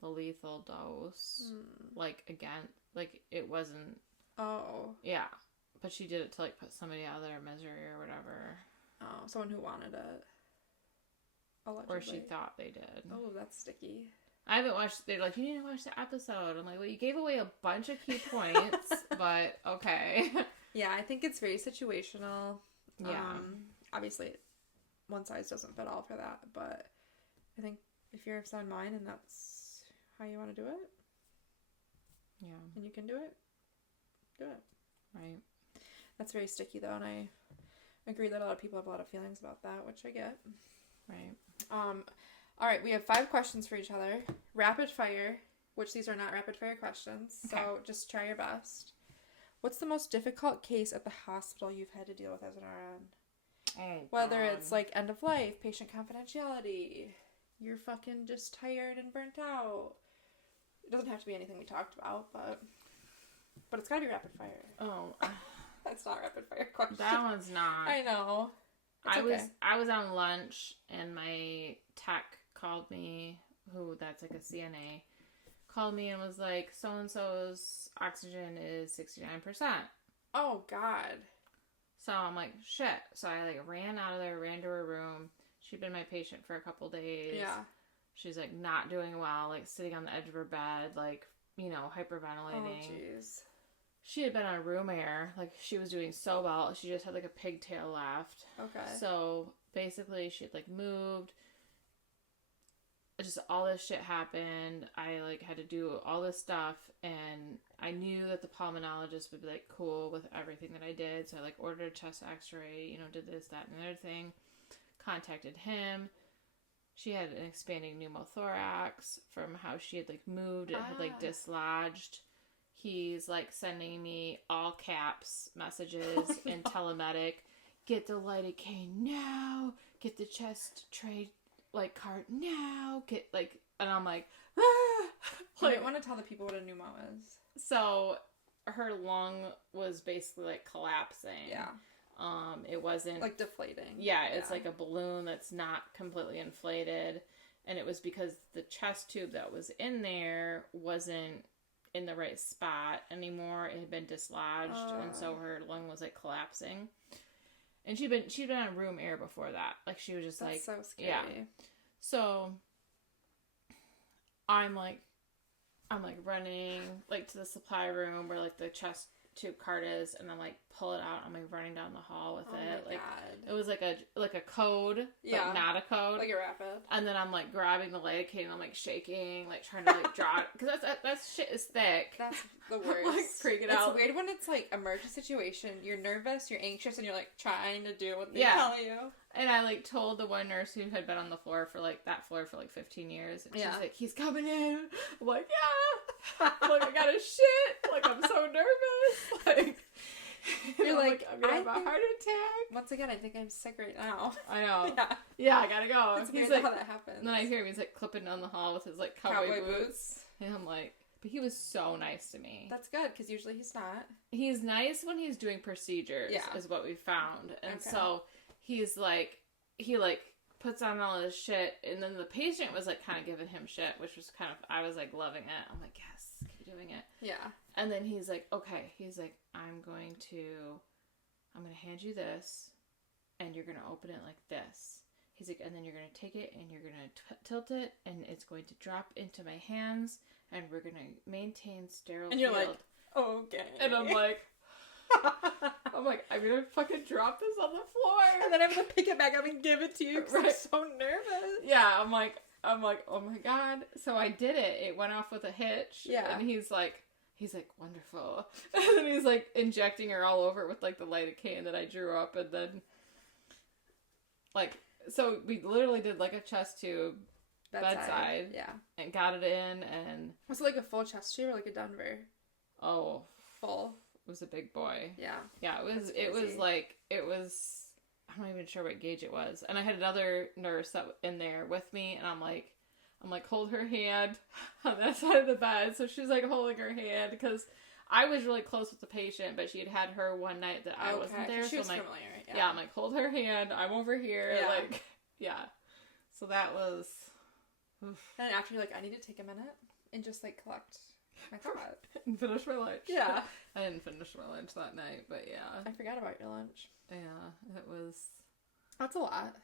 the lethal dose, like, again, like, it wasn't... Oh. Yeah. But she did it to, like, put somebody out of their misery or whatever. Oh, someone who wanted it. Allegedly. Or she thought they did. Oh, that's sticky. I haven't watched... They're like, you need to watch the episode. I'm like, well, you gave away a bunch of key points, but okay. Yeah, I think it's very situational. Yeah. Obviously, one size doesn't fit all for that, but I think if you're of sound mind and that's how you want to do it, and you can do it, do it. Right. That's very sticky, though, and I agree that a lot of people have a lot of feelings about that, which I get. Right. All right, we have 5 questions for each other. Rapid fire, which these are not rapid fire questions, so just try your best. What's the most difficult case at the hospital you've had to deal with as an RN? Oh, whether it's like end of life, patient confidentiality, you're fucking just tired and burnt out. It doesn't have to be anything we talked about, but it's gotta be rapid fire. Oh, that's not a rapid fire question. That one's not. I know. I was on lunch and my tech called me, that's like a CNA, called me and was like, so and so's oxygen is 69%. Oh God. So I'm like, shit. So I like ran out of there, ran to her room. She'd been my patient for a couple days. Yeah. She's like not doing well, like sitting on the edge of her bed, like, hyperventilating. Oh jeez. She had been on room air. Like, she was doing so well. She just had like a pigtail left. Okay. So basically she had like moved. Just all this shit happened. I like had to do all this stuff, and I knew that the pulmonologist would be like cool with everything that I did. So I like ordered a chest x-ray, did this, that, and the other thing. Contacted him. She had an expanding pneumothorax from how she had like moved. It had like dislodged. He's like sending me all caps messages in telemedic. Get the lidocaine now. Get the chest tray like cart now. Get like, and I'm like, ah! Like, I want to tell the people what a pneumo is. So her lung was basically like collapsing. Yeah. It wasn't like deflating. Yeah, it's like a balloon that's not completely inflated, and it was because the chest tube that was in there wasn't in the right spot anymore. It had been dislodged, and so her lung was like collapsing. And she'd been on room air before that. Like she was just that's like so scary. Yeah. So I'm running like to the supply room where like the chest tube cart is, and I'm like pull it out. I'm like running down the hall with it. Like God. it was like a code, but not a code. Like a rapid. And then I'm like grabbing the lidocaine and I'm like shaking, like trying to like draw it because that shit is thick. That's the worst. Like freaking out. It's weird when it's like emergency situation. You're nervous, you're anxious, and you're like trying to do what they tell you. And I like told the one nurse who had been on the floor for like 15 years. And she's like, he's coming in. I'm like, yeah. I'm like, I got a shit. Like, I'm so nervous. Like, you're like, I'm gonna have a heart attack. Once again, I think I'm sick right now. I know. Yeah, I gotta go. It's weird like, how that happens. And then I hear him, he's like clipping down the hall with his like cowboy boots. And I'm like, but he was so nice to me. That's good, because usually he's not. He's nice when he's doing procedures, is what we found. And so he's like, he like puts on all this shit, and then the patient was like kind of giving him shit, which was kind of, I was like loving it. I'm like, yes, keep doing it. Yeah. And then he's like, okay, he's like, I'm going to hand you this, and you're going to open it like this. He's like, and then you're going to take it, and you're going to tilt it, and it's going to drop into my hands, and we're going to maintain sterile And you're field. like, okay. And I'm like, I'm going to fucking drop this on the floor. And then I'm going to pick it back up and give it to you because I'm so nervous. Yeah, I'm like, oh my God. So I did it. It went off with a hitch. Yeah. And he's like, wonderful. And then he's like injecting her all over with like the lidocaine that I drew up. And then like, so we literally did like a chest tube bedside. Yeah. And got it in, and was it like a full chest tube or like a Denver? Oh. Full. It was a big boy. Yeah. Yeah, it was I'm not even sure what gauge it was. And I had another nurse that in there with me, and I'm like, hold her hand on that side of the bed. So she's like holding her hand because I was really close with the patient, but she had her one night that I wasn't there. She was so I'm like, familiar. yeah, I'm like, hold her hand. I'm over here. Yeah. Like, yeah. So that was. Oof. And after you're like, I need to take a minute and just like collect my thought and finish my lunch. Yeah. I didn't finish my lunch that night, but yeah. I forgot about your lunch. Yeah, it was. That's a lot.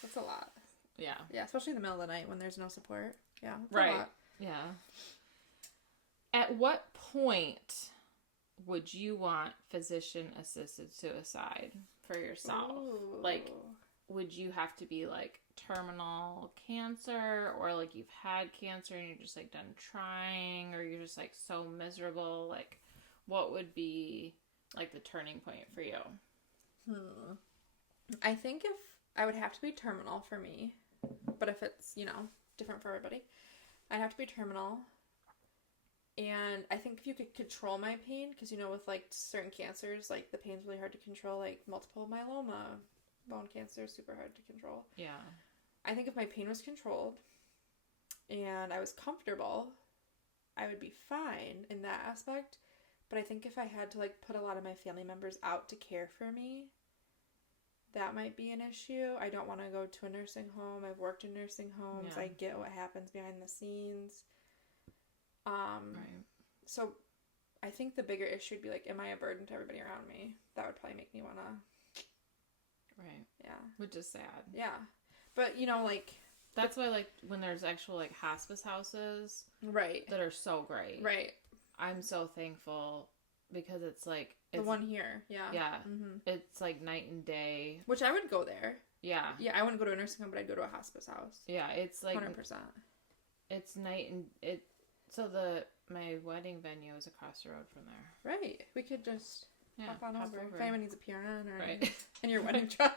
That's a lot. Yeah. Yeah, especially in the middle of the night when there's no support. Yeah. Right. A lot. Yeah. At what point would you want physician-assisted suicide for yourself? Ooh. Like, would you have to be like terminal cancer, or like you've had cancer and you're just like done trying, or you're just like so miserable? Like, what would be like the turning point for you? I think if I would have to be terminal for me, but if it's, different for everybody, I'd have to be terminal. And I think if you could control my pain, because, with like certain cancers, like the pain's really hard to control, like multiple myeloma, bone cancer is super hard to control. Yeah. I think if my pain was controlled and I was comfortable, I would be fine in that aspect. But I think if I had to like put a lot of my family members out to care for me, that might be an issue. I don't want to go to a nursing home. I've worked in nursing homes. Yeah. I get what happens behind the scenes. Right. So I think the bigger issue would be like, am I a burden to everybody around me? That would probably make me want to. Right. Yeah. Which is sad. Yeah. But, like... That's why, like, when there's actual, like, hospice houses... Right. That are so great. Right. I'm so thankful because it's, like... The one here. Yeah. Yeah. Mm-hmm. It's, like, night and day. Which I would go there. Yeah. Yeah, I wouldn't go to a nursing home, but I'd go to a hospice house. Yeah, it's, like... 100%. It's night and... So, my wedding venue is across the road from there. Right. We could just hop over. If anyone needs a PRN or right. in your wedding dress.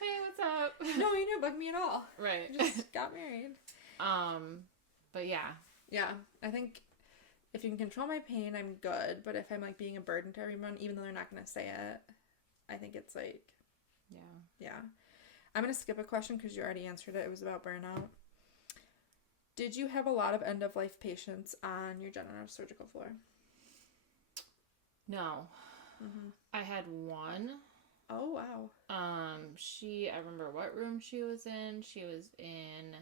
Hey, what's up? No, you didn't bug me at all. Right. I just got married. But yeah. Yeah. I think if you can control my pain, I'm good. But if I'm like being a burden to everyone, even though they're not going to say it, I think it's like... Yeah. Yeah. I'm going to skip a question because you already answered it. It was about burnout. Did you have a lot of end-of-life patients on your general surgical floor? No. Mm-hmm. I had one. Oh, wow. I remember what room she was in. She was in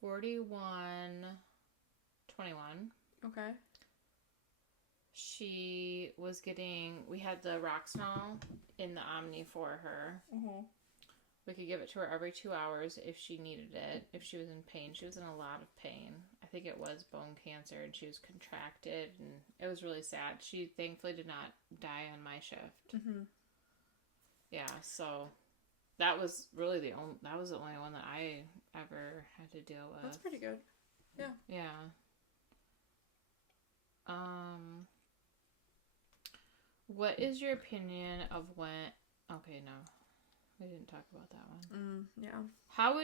4121. Okay. We had the Roxanol in the Omni for her. Mm-hmm. We could give it to her every 2 hours if she needed it, if she was in pain. She was in a lot of pain. I think it was bone cancer, and she was contracted, and it was really sad. She thankfully did not die on my shift. Mm-hmm. Yeah, so that was really the only one that I ever had to deal with. That's pretty good. Yeah. Yeah. What is your opinion of when... Okay, no. We didn't talk about that one. Yeah. How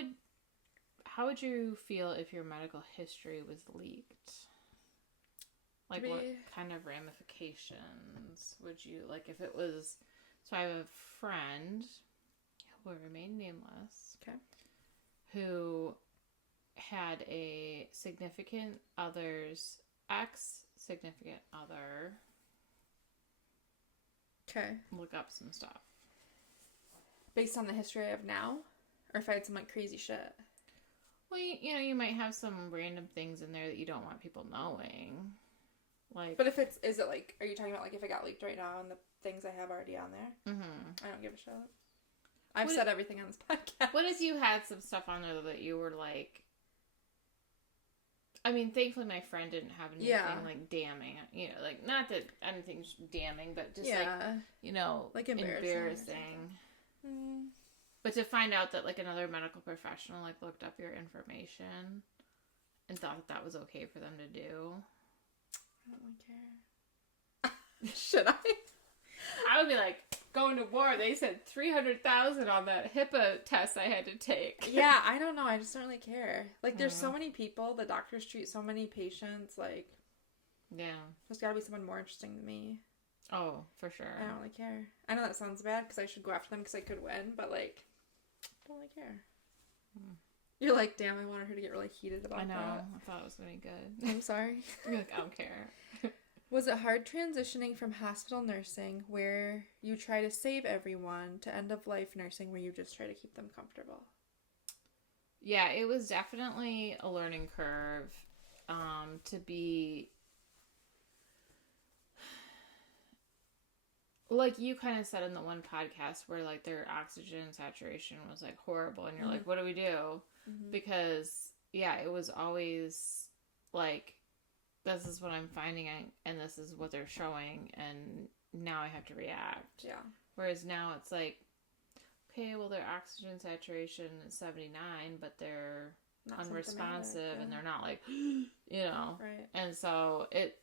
would you feel if your medical history was leaked? Like, what kind of ramifications would you... Like, if it was... So I have a friend who will remain nameless. Okay. Who had a significant other's ex-significant other... Okay. Look up some stuff. Based on the history I have now? Or if I had some, like, crazy shit? Well, you might have some random things in there that you don't want people knowing. Like... But if it's... Is it, like... Are you talking about, like, if it got leaked right now and the things I have already on there? Mm-hmm. I don't give a shit. I've said everything on this podcast. What if you had some stuff on there that you were, like... I mean, thankfully my friend didn't have anything, like, damning. You know, like, not that anything's damning, but just, like, you know... Like, embarrassing. But to find out that, like, another medical professional, like, looked up your information and thought that was okay for them to do. I don't really care. Should I? I would be like, going to war, they said 300,000 on that HIPAA test I had to take. Yeah, I don't know. I just don't really care. Like, there's so many people. The doctors treat so many patients. Like, yeah. There's got to be someone more interesting than me. Oh, for sure. I don't really care. I know that sounds bad because I should go after them because I could win, but, like, I don't really care. You're like, damn, I wanted her to get really heated about that. I know. I thought it was going to be good. I'm sorry. You're like, I don't care. Was it hard transitioning from hospital nursing, where you try to save everyone, to end-of-life nursing, where you just try to keep them comfortable? Yeah, it was definitely a learning curve to be... Like you kind of said in the one podcast where, like, their oxygen saturation was, like, horrible. And you're like, what do we do? Because, yeah, it was always, like, this is what I'm finding and this is what they're showing. And now I have to react. Yeah. Whereas now it's like, okay, well, their oxygen saturation is 79, but they're not unresponsive and they're not, like, you know. Right. And so it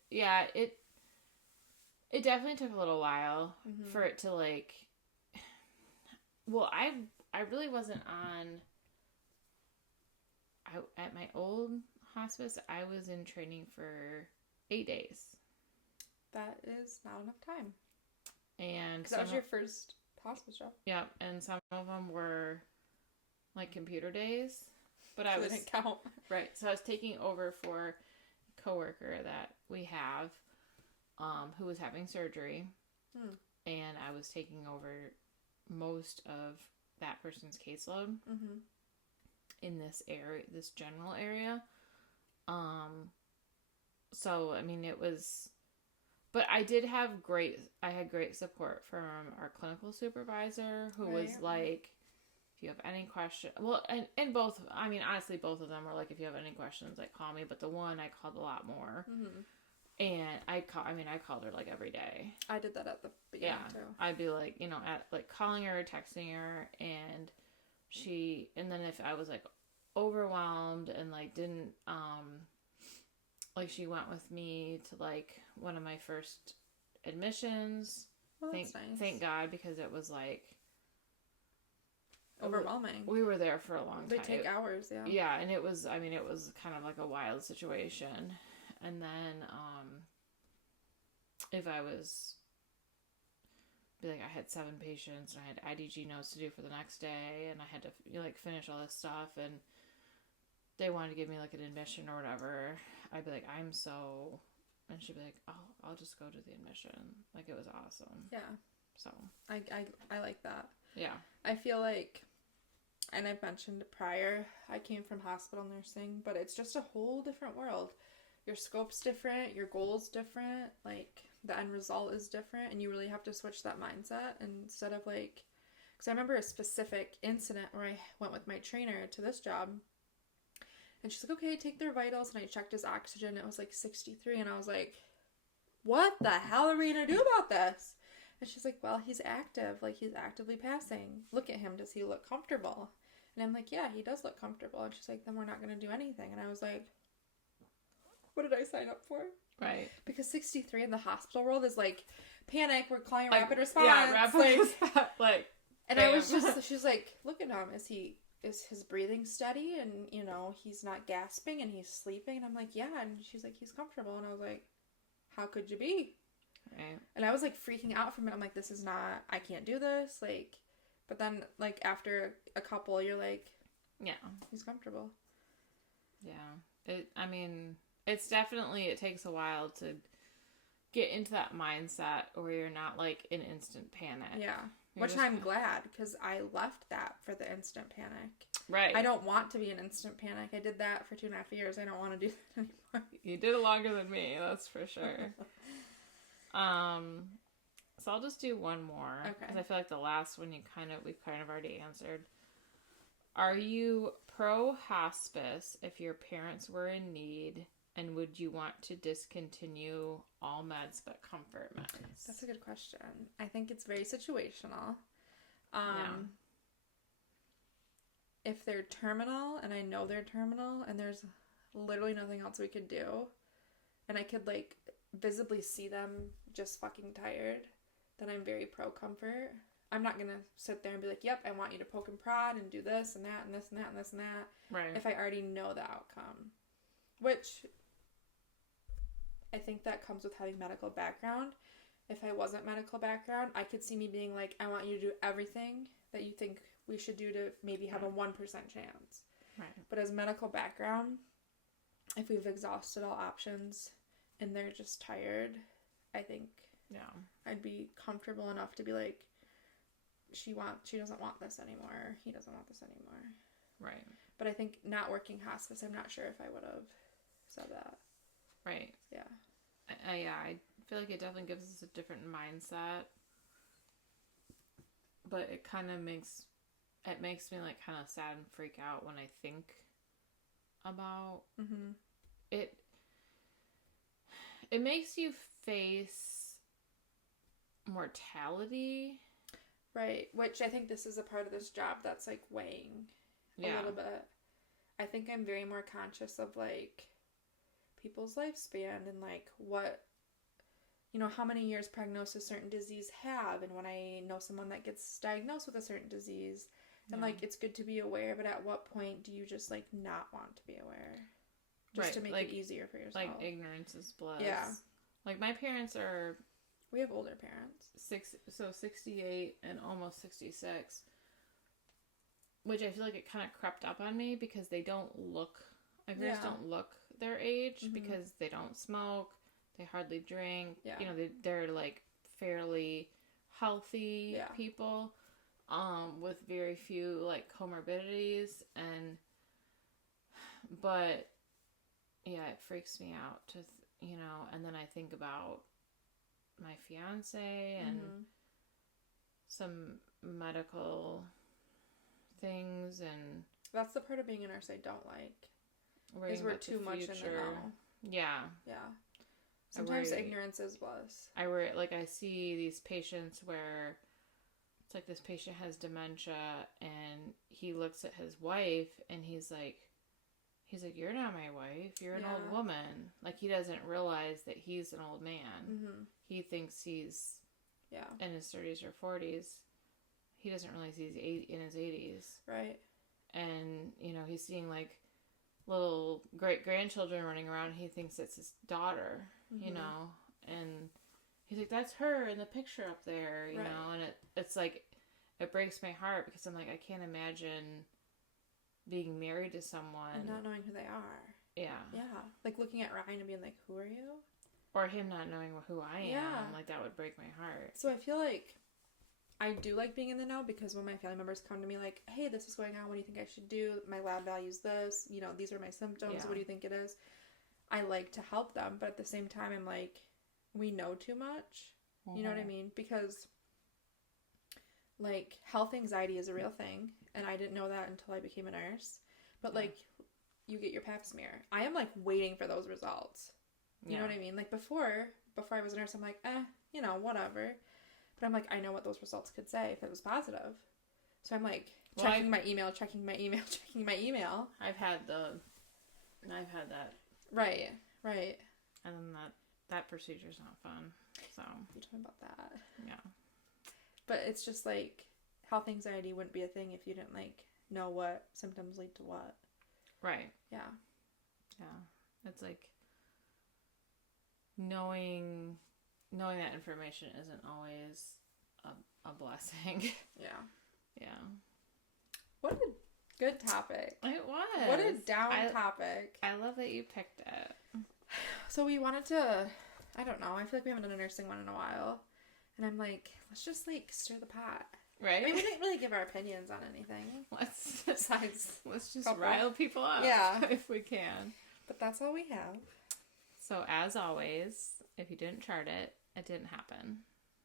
definitely took a little while for it to, like... Well, I really wasn't on... At my old hospice, I was in training for 8 days. That is not enough time. And that was your first hospice job. Yeah, and some of them were, like, computer days. But I didn't count. Right, so I was taking over for a coworker that we have... who was having surgery, and I was taking over most of that person's caseload in this area, this general area. So, I mean, it was... But I had great support from our clinical supervisor, who was like, if you have any question... Well, and both... I mean, honestly, both of them were like, if you have any questions, like, call me. But the one, I called a lot more. And I called her, like, every day. I did that at the beginning, too. I'd be, like, you know, calling her, texting her, and then if I was, like, overwhelmed and, like, didn't, like, she went with me to, like, one of my first admissions. Well, that's nice. Thank God, because it was, like... Overwhelming. We were there for a long time. They take hours, yeah. Yeah, and it was kind of, like, a wild situation. And then, if I was, I had 7 patients, and I had IDG notes to do for the next day, and I had to, like, finish all this stuff, and they wanted to give me, like, an admission or whatever, I'd be like, I'm so, and she'd be like, oh, I'll just go to the admission. Like, it was awesome. Yeah. So I like that. Yeah. I feel like, and I've mentioned it prior, I came from hospital nursing, but it's just a whole different world. Your scope's different, your goal's different, like the end result is different, and you really have to switch that mindset instead of like, because I remember a specific incident where I went with my trainer to this job, and she's like, okay, take their vitals, and I checked his oxygen, it was like 63, and I was like, what the hell are we gonna do about this? And she's like, well, he's active, like he's actively passing. Look at him, does he look comfortable? And I'm like, yeah, he does look comfortable. And she's like, then we're not gonna do anything. And I was like, what did I sign up for? Right. Because 63 in the hospital world is like, panic, we're calling rapid response. Yeah, rapid response. Like, and bam. I was just, she's like, look at him, is his breathing steady? And, you know, he's not gasping and he's sleeping. And I'm like, yeah. And she's like, he's comfortable. And I was like, how could you be? Right. And I was like freaking out from it. I'm like, this is not, I can't do this. Like, but then like after a couple, you're like, yeah, he's comfortable. Yeah. It's definitely, it takes a while to get into that mindset where you're not like in instant panic. Yeah. Which I'm glad, because I left that for the instant panic. Right. I don't want to be in instant panic. I did that for 2.5 years. I don't want to do that anymore. You did it longer than me, that's for sure. So I'll just do one more. Okay. Because I feel like the last one we've kind of already answered. Are you pro hospice if your parents were in need, and would you want to discontinue all meds but comfort meds? That's a good question. I think it's very situational. If they're terminal, and I know they're terminal, and there's literally nothing else we could do, and I could like visibly see them just fucking tired, then I'm very pro comfort. I'm not gonna sit there and be like, yep, I want you to poke and prod and do this and that and this and that and this and that. Right. If I already know the outcome. Which I think that comes with having medical background. If I wasn't medical background, I could see me being like, I want you to do everything that you think we should do to maybe have a 1% chance. Right. But as medical background, if we've exhausted all options and they're just tired, I think I'd be comfortable enough to be like, she doesn't want this anymore. He doesn't want this anymore. Right. But I think not working hospice, I'm not sure if I would have said that. Right. Yeah. I feel like it definitely gives us a different mindset. But it kind of makes me like kind of sad and freak out when I think about it. It makes you face mortality. Right, which I think this is a part of this job that's like weighing a little bit. I think I'm very more conscious of like people's lifespan and like what, you know, how many years prognosis certain disease have, and when I know someone that gets diagnosed with a certain disease, and like it's good to be aware, but at what point do you just like not want to be aware? Just to make it easier for yourself. Like ignorance is bliss. Yeah. Like my parents are... We have older parents. 68 and almost 66. Which I feel like it kind of crept up on me because they don't look... My parents don't look their age because they don't smoke. They hardly drink. Yeah. You know, they're like fairly healthy people with very few like comorbidities. But yeah, it freaks me out to, you know, and then I think about my fiance and some medical things, and that's the part of being a nurse I don't like. Because we're too much in the know. Yeah. Sometimes ignorance is bliss. I see these patients where it's like this patient has dementia and he looks at his wife and he's like, you're not my wife. You're an old woman. Like, he doesn't realize that he's an old man. He thinks he's in his 30s or 40s. He doesn't realize he's in his 80s. Right. And, you know, he's seeing, like, little great-grandchildren running around. He thinks it's his daughter, you know. And he's like, that's her in the picture up there, you know. And it's like, it breaks my heart because I'm like, I can't imagine being married to someone and not knowing who they are. Yeah. Like looking at Ryan and being like, who are you? Or him not knowing who I am. Like, that would break my heart. So I feel like I do like being in the know because when my family members come to me like, hey, this is going on. What do you think I should do? My lab values this. You know, these are my symptoms. Yeah. What do you think it is? I like to help them. But at the same time, I'm like, we know too much. Mm-hmm. You know what I mean? Because, like, health anxiety is a real thing. And I didn't know that until I became a nurse. But, like, you get your pap smear. I am, like, waiting for those results. You know what I mean? Like, before I was a nurse, I'm like, you know, whatever. But I'm like, I know what those results could say if it was positive. So I'm like, checking my email. I've had that. Right. And then that procedure's not fun. So. You told me about that. Yeah. But it's just like, health anxiety wouldn't be a thing if you didn't, like, know what symptoms lead to what. Right. Yeah. It's like, knowing that information isn't always a blessing. Yeah. What a good topic. It was. What a topic. I love that you picked it. So we wanted to, I don't know, I feel like we haven't done a nursing one in a while. And I'm like, let's just, like, stir the pot. Right? I mean, we didn't really give our opinions on anything. Let's just rile people up. Yeah. If we can. But that's all we have. So, as always, if you didn't chart it, it didn't happen.